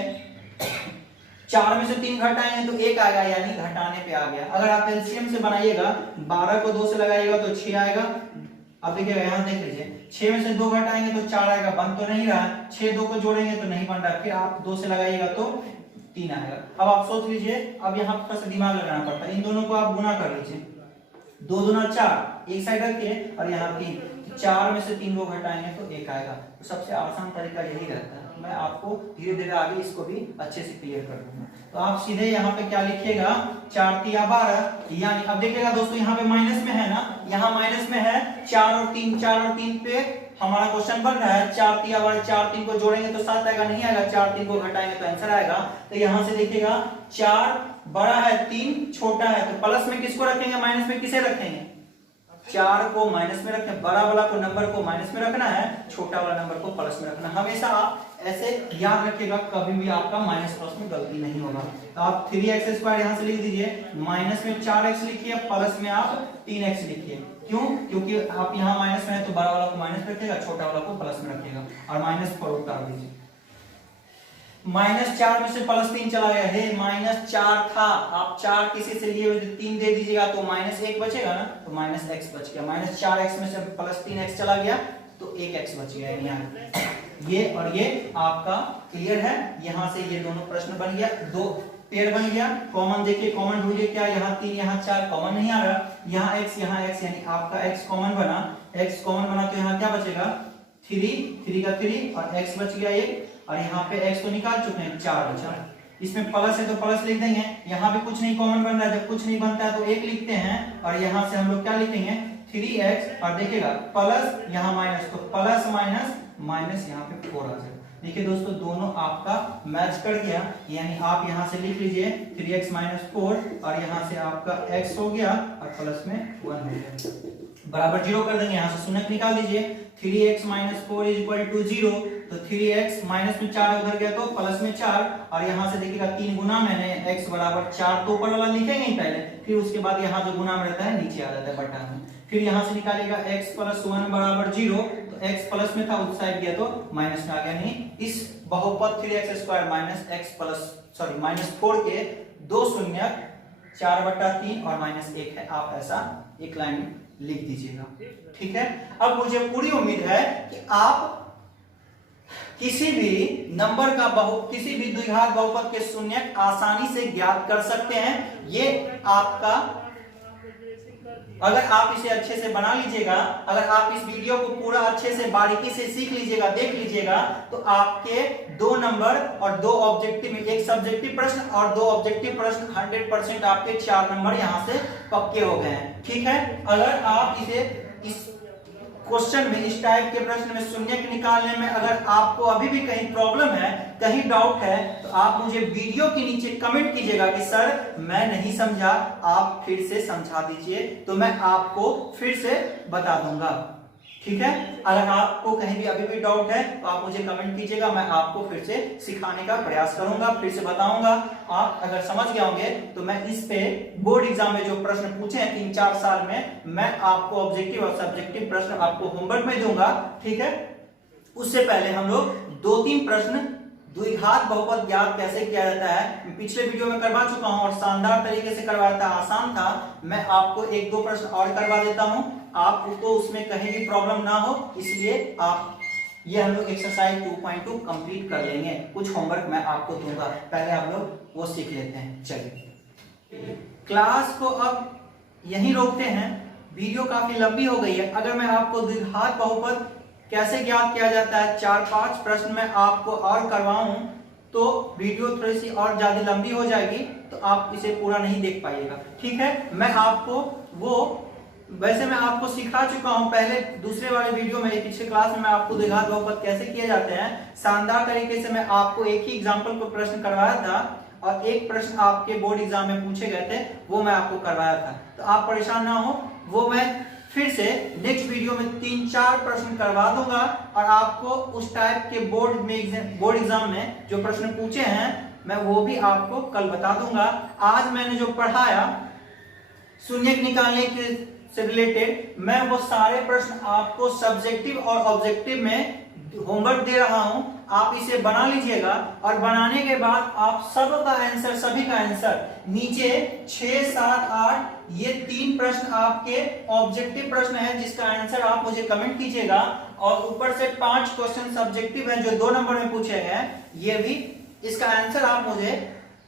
4 में से 3 घटाएंगे तो 1 आएगा, यानी घटाने पे आ गया। अगर आप एलसीएम से बनाइएगा, 12 को 2 से लगाइएगा तो 6 आएगा। अब देखिएगा यहाँ देख लीजिए, 6 में से 2 घटाएंगे तो 4 आएगा, बन तो नहीं रहा है। 6 2 को जोड़ेंगे तो नहीं बन रहा, फिर आप 2 से लगाइएगा तो 3 आएगा। अब आप सोच लीजिए, अब यहाँ पर दिमाग लगाना पड़ता है, इन दोनों को आप गुना कर लीजिए, 2 दूना 4, एक साइड रखिए और यहाँ 3, 4 में से 3 को घटाएंगे तो 1 आएगा। तो सबसे आसान तरीका यही रहता है। मैं आपको धीरे धीरे आगे इसको भी अच्छे से क्लियर कर दूंगा। तो आप सीधे यहाँ पे क्या लिखिएगा, 4 × 12, यानी अब देखिएगा दोस्तों यहाँ पे माइनस में है ना, यहाँ माइनस में है, 4 और 3 पे हमारा क्वेश्चन बन रहा है। 4 × 12, 4 3 को जोड़ेंगे तो 7 आएगा, नहीं आएगा, 4 3 को घटाएंगे तो आंसर आएगा। तो यहाँ से देखिएगा 4 बड़ा है, 3 छोटा है, तो प्लस में किसको रखेंगे, माइनस में किसे रखेंगे, 4 को माइनस में रखें, बड़ा वाला को नंबर को माइनस में रखना है, छोटा वाला नंबर को प्लस में रखना। हमेशा आप ऐसे याद रखिएगा, कभी भी आपका माइनस प्लस में गलती नहीं होगा। तो आप 3x² यहाँ से लिख दीजिए, माइनस में 4x लिखिए, प्लस में आप 3x लिखिए। क्यों, क्योंकि आप यहाँ माइनस में है तो बड़ा वाला को माइनस में रखिएगा, छोटा वाला को प्लस में रखिएगा, और -4 उतार दीजिए। -4 में से +3 चला गया है, -4 था, आप 4 किसी से लिए हुए 3 दे दीजिएगा तो -1 बचेगा ना, तो -x बच गया। -4x में से +3x चला गया तो 1x बच गया यहाँ। ये और ये आपका क्लियर है। यहाँ से ये दोनों प्रश्न बन गया, 2 पेयर बन गया। कॉमन देखिए, कॉमन ढूंढिए, क्या यहाँ 3 यहाँ 4 कॉमन नहीं आ रहा, यहाँ x यानी आपका x कॉमन बना, x कॉमन बना तो यहाँ क्या बचेगा 3 का 3 और x बच गया 1, और यहाँ पे x तो निकाल चुके हैं 4 बचा। इसमें प्लस है तो प्लस लिख देंगे, यहाँ भी कुछ नहीं कॉमन बन रहा है, जब कुछ नहीं बनता है तो 1 लिखते हैं, और यहाँ से हम लोग क्या लिखेंगे 3x, और देखिएगा प्लस यहाँ माइनस, तो प्लस माइनस माइनस यहाँ पे 4 आ जाएगा। देखिए दोस्तों दोनों आपका मैच कर गया, यानी आप यहाँ से लिख लीजिए 3x - 4 और यहाँ से आपका x हो गया और प्लस में 1 हो गया, बराबर 0 कर देंगे। यहाँ से शून्य निकाल दीजिए, 3x - 4 = 0, तो 3x माइनस में 4 उधर गया तो प्लस में 4, और यहाँ से देखिएगा 3 गुना मैंने x बराबर 4 तो ऊपर वाला लिखेंगे ही पहले, फिर उसके बाद यहाँ जो गुना में रहता है नीचे आ जाता है बटा में। फिर यहाँ से निकालेगा x + 1 = 0, तो x प्लस में था उस साइड गया तो माइनस में आ गया। नहीं, इस बहुपद 3x² -4 के 2 शून्य 4/3 और -1 है, आप ऐसा एक लाइन लिख दीजिएगा, ठीक है। अब मुझे पूरी उम्मीद है कि आप किसी भी नंबर का किसी भी द्विघात बहुपद के शून्य आसानी से ज्ञात कर सकते हैं। ये आपका, अगर आप इसे अच्छे से बना लीजिएगा, अगर आप इस वीडियो को पूरा अच्छे से बारीकी से सीख लीजिएगा, देख लीजिएगा, तो आपके 2 नंबर और 2 ऑब्जेक्टिव में, एक सब्जेक्टिव प्रश्न और 2 ऑब्जेक्टिव प्रश्न 100% आपके 4 नंबर यहां से पक्के हो गए हैं, ठीक है। अगर आप इसे इस क्वेश्चन में, इस टाइप के प्रश्न में शून्य निकालने में अगर आपको अभी भी कहीं प्रॉब्लम है, कहीं डाउट है, तो आप मुझे वीडियो के नीचे कमेंट कीजिएगा कि सर मैं नहीं समझा, आप फिर से समझा दीजिए, तो मैं आपको फिर से बता दूंगा, ठीक है। अगर आपको कहीं भी अभी भी डाउट है तो आप मुझे कमेंट कीजिएगा, मैं आपको फिर से सिखाने का प्रयास करूंगा, फिर से बताऊंगा। आप अगर समझ गए होंगे तो मैं इस पे बोर्ड एग्जाम में जो प्रश्न पूछे हैं 3-4 साल में, मैं आपको ऑब्जेक्टिव और सब्जेक्टिव प्रश्न आपको होमवर्क में दूंगा, ठीक है। उससे पहले हम लोग 2-3 प्रश्न द्विघात बहुपद ज्ञात कैसे किया जाता है पिछले वीडियो में करवा चुका हूं और शानदार तरीके से करवाया था, आसान था। मैं आपको 1-2 प्रश्न और करवा देता हूं, आपको उसमें कहीं भी प्रॉब्लम ना हो, इसलिए आप ये हम लोग एक्सरसाइज 2.2 कंप्लीट कर लेंगे। कुछ होमवर्क मैं आपको दूंगा, पहले आप लोग वो सीख लेते हैं। चलिए क्लास को अब यहीं रोकते हैं, वीडियो काफी लंबी हो गई है। अगर मैं आपको द्विघात बहुपद कैसे ज्ञात किया जाता है 4-5 प्रश्न में आपको और करवाऊं तो वीडियो थोड़ी सी और ज्यादा लंबी हो जाएगी, तो आप इसे पूरा नहीं देख पाइएगा, ठीक है। मैं आपको वैसे मैं आपको सिखा चुका हूं पहले दूसरे वाले वीडियो में, पिछले क्लास में मैं आपको द्विघात बहुपद कैसे किए जाते हैं शानदार तरीके से मैं आपको एक ही एग्जाम्पल को प्रश्न करवाया था, और एक प्रश्न आपके बोर्ड एग्जाम में पूछे गए थे वो मैं आपको करवाया था। तो आप परेशान ना हो, वो मैं फिर से नेक्स्ट वीडियो में 3-4 प्रश्न करवा दूंगा, और आपको उस टाइप के बोर्ड एग्जाम में जो प्रश्न पूछे हैं मैं वो भी आपको कल बता दूंगा। आज मैंने जो पढ़ाया शून्य निकालने के से रिलेटेड, मैं वो सारे प्रश्न आपको सब्जेक्टिव और ऑब्जेक्टिव में होमवर्क दे रहा हूं, आप इसे बना लीजिएगा, और बनाने के बाद आप सबका आंसर, सभी का आंसर नीचे 6, 7, 8 ये 3 प्रश्न आपके ऑब्जेक्टिव प्रश्न है जिसका आंसर आप मुझे कमेंट कीजिएगा, और ऊपर से 5 क्वेश्चन सब्जेक्टिव है जो 2 नंबर में पूछे गए हैं, ये भी इसका आंसर आप मुझे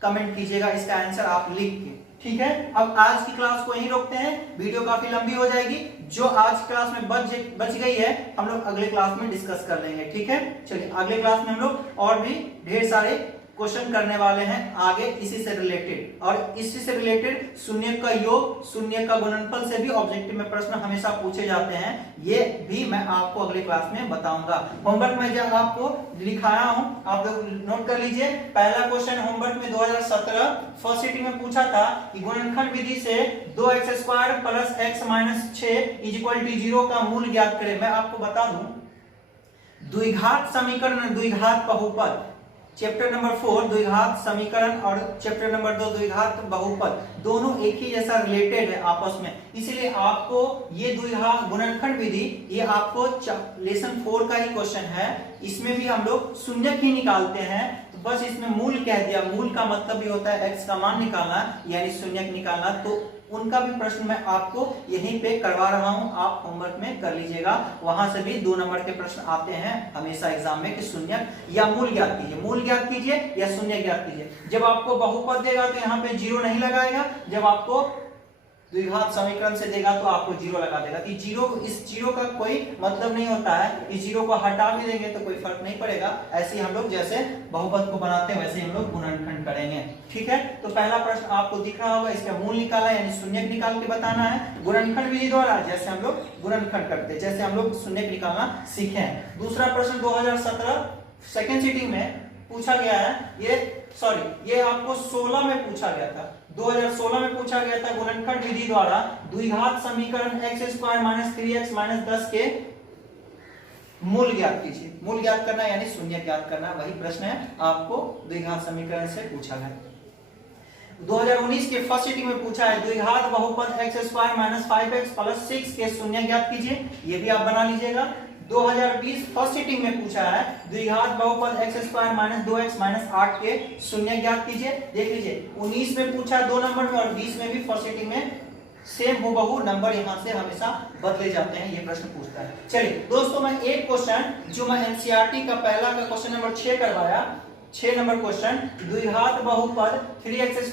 कमेंट कीजिएगा, इसका आंसर आप लिख के, ठीक है। अब आज की क्लास को यहीं रोकते हैं, वीडियो काफी लंबी हो जाएगी, जो आज क्लास में बच गई है हम लोग अगले क्लास में डिस्कस कर लेंगे, ठीक है। चलिए अगले क्लास में हम लोग और भी ढेर सारे क्वेश्चन करने वाले हैं आगे इसी से रिलेटेड, और इसी से रिलेटेड शून्य का योग, शून्य का गुणनफल से भी ऑब्जेक्टिव में प्रश्न हमेशा पूछे जाते हैं, ये भी मैं आपको अगले क्लास में बताऊंगा। होमवर्क में जब आपको लिखाया हूं आप लोग नोट कर लीजिए। पहला क्वेश्चन होमवर्क में 2017 फर्स्ट सिटिंग में पूछा था कि गुणनखंड विधि से 2x² + x - 6 = 0 का मूल ज्ञात करें। मैं आपको बता दूं, द्विघात समीकरण, द्विघात बहुपद, चैप्टर नंबर 4 द्विघात समीकरण और चैप्टर नंबर 2 द्विघात बहुपद, दोनों एक ही जैसा रिलेटेड है आपस में, इसलिए आपको ये द्विघात गुणनखंड विधि, ये आपको लेसन 4 का ही क्वेश्चन है, इसमें भी हम लोग शून्य ही निकालते हैं, बस इसमें मूल कह दिया। मूल का मतलब ये होता है x का मान निकालना, यानी शून्यक निकालना। तो उनका भी प्रश्न मैं आपको यहीं पे करवा रहा हूं, आप होमवर्क में कर लीजिएगा। वहां से भी 2 नंबर के प्रश्न आते हैं हमेशा एग्जाम में कि शून्यक या मूल ज्ञात कीजिए, मूल ज्ञात कीजिए या शून्य ज्ञात कीजिए। जब आपको बहुपद देगा तो यहाँ पे जीरो नहीं लगाएगा, जब आपको द्विघात समीकरण से देगा तो आपको जीरो लगा देगा। तो जीरो, इस जीरो का कोई मतलब नहीं होता है, इस जीरो को हटा भी देंगे तो कोई फर्क नहीं पड़ेगा। ऐसे हम लोग जैसे बहुपद को बनाते हैं वैसे हम लोग गुणनखंड करेंगे, ठीक है। तो पहला प्रश्न आपको दिख रहा होगा, इसका मूल निकाला यानी शून्यक निकाल के बताना है गुणनखंड विधि द्वारा, जैसे हम लोग गुणनखंड करते हैं, जैसे हम लोग शून्यक निकालना सीखे हैं। दूसरा प्रश्न 2017 सेकेंड सीटिंग में पूछा गया है, ये आपको 16 में पूछा गया था, 2016 में पूछा गया था। गुणनखंड विधि द्वारा द्विघात समीकरण x² - 3x - 10 के मूल ज्ञात कीजिए। मूल ज्ञात करना यानी शून्य ज्ञात करना, वही प्रश्न है आपको द्विघात समीकरण से पूछा गया। 2019 के फर्स्ट सीटिंग में पूछा है द्विघात बहुपद x² - 5x + 6 के शून्य ज्ञात कीजिए, ये भी आप बना लीजिएगा। 2020 फर्स्ट सीटिंग में पूछा है द्विघात बहुपद x² - 2x - 8 के शून्य ज्ञात कीजिए। देख लीजिए 19 में पूछा 2 नंबर में और 20 में भी फर्स्ट सीटिंग में सेम हूबहू नंबर यहां से हमेशा बदले जाते हैं, ये प्रश्न पूछता है। चलिए दोस्तों, मैं एक क्वेश्चन जो मैं एनसीईआरटी का पहला का क्वेश्चन नंबर 6 करवाया, 6 नंबर क्वेश्चन द्विघात बहुपद 3x² - x -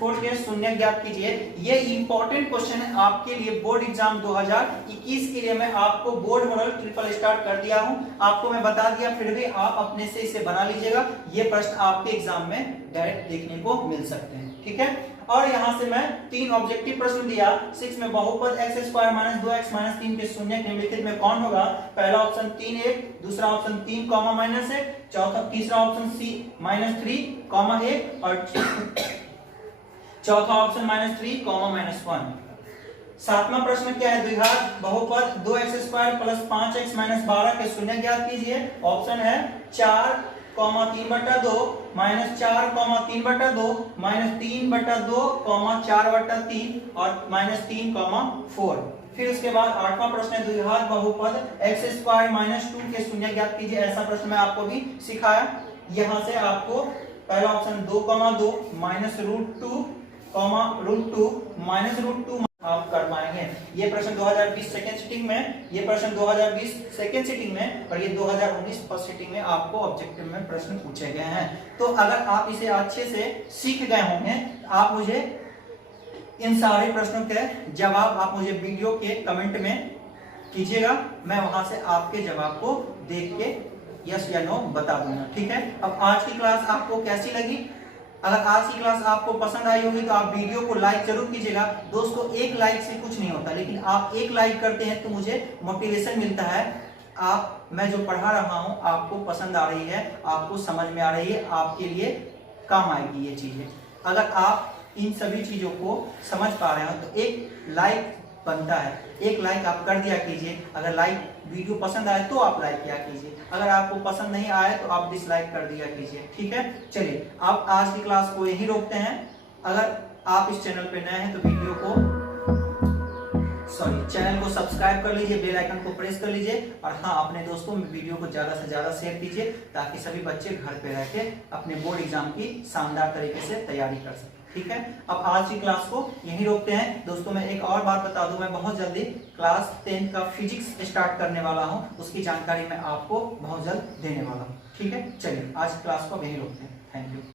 4 के शून्य ज्ञात कीजिए। ये इंपॉर्टेंट क्वेश्चन है आपके लिए बोर्ड एग्जाम 2021 के लिए। मैं आपको बोर्ड मॉडल ट्रिपल स्टार कर दिया हूं, आपको मैं बता दिया, फिर भी आप अपने से इसे बना लीजिएगा। ये प्रश्न आपके एग्जाम में डायरेक्ट देखने को मिल सकते हैं, ठीक है। और यहां से मैं 3 ऑब्जेक्टिव प्रश्न दिया। 6 में बहुपद x² - 2x - 3 के शून्य निम्नलिखित में कौन होगा? पहला ऑप्शन 3 1, दूसरा ऑप्शन 3, -1, तीसरा ऑप्शन C -3, -1 और चौथा ऑप्शन -3, -1। सातवां प्रश्न क्या है? द्विघात बहुपद 2x² + 5x - 12 के शून्य ज्ञात कीजिए। ऑप्शन है 4, 3/2, -4, 3/2, -3/2, 4/3 और -3, 4। फिर उसके बाद 8वां प्रश्न है द्विघात बहुपद x² - 2 के शून्य ज्ञात कीजिए। ऐसा प्रश्न मैं आपको भी सिखाया। यहां से आपको पहला ऑप्शन 2, 2 -√2, -√2 आप कर पाएंगे। ये प्रश्न 2020 सेकेंड सीटिंग में, ये प्रश्न 2020 सेकेंड सीटिंग में और ये 2019 फर्स्ट सीटिंग में आपको ऑब्जेक्टिव में प्रश्न पूछे गए हैं। तो अगर आप इसे अच्छे से सीख गए होंगे, आप मुझे इन सारे प्रश्नों के जवाब आप मुझे वीडियो के कमेंट में कीजिएगा, मैं वहां से आपके जवाब को देख के यस या नो बता दूंगा, ठीक है। अब आज की क्लास आपको कैसी लगी? अगर आज की क्लास आपको पसंद आई होगी तो आप वीडियो को लाइक जरूर कीजिएगा। दोस्तों, एक लाइक से कुछ नहीं होता, लेकिन आप एक लाइक करते हैं तो मुझे मोटिवेशन मिलता है। मैं जो पढ़ा रहा हूं आपको पसंद आ रही है, आपको समझ में आ रही है, आपके लिए काम आएगी ये चीजें। अगर आप इन सभी चीजों को समझ पा रहे हो तो एक लाइक बनता है, एक लाइक आप कर दिया कीजिए। अगर लाइक वीडियो पसंद आए तो आप लाइक किया कीजिए, अगर आपको पसंद नहीं आए तो आप डिसलाइक कर दिया कीजिए, ठीक है। चलिए आप आज की क्लास को यहीं रोकते हैं। अगर आप इस चैनल पे नए हैं तो चैनल को सब्सक्राइब कर लीजिए, बेल आइकन को प्रेस कर लीजिए और हाँ, अपने दोस्तों में वीडियो को ज्यादा से ज्यादा शेयर कीजिए ताकि सभी बच्चे घर पे रह के अपने बोर्ड एग्जाम की शानदार तरीके से तैयारी कर सकें, ठीक है। अब आज की क्लास को यहीं रोकते हैं। दोस्तों, मैं एक और बात बता दूं, मैं बहुत जल्दी क्लास 10 का फिजिक्स स्टार्ट करने वाला हूं, उसकी जानकारी मैं आपको बहुत जल्द देने वाला हूं, ठीक है। चलिए आज की क्लास को यहीं रोकते हैं। Thank you.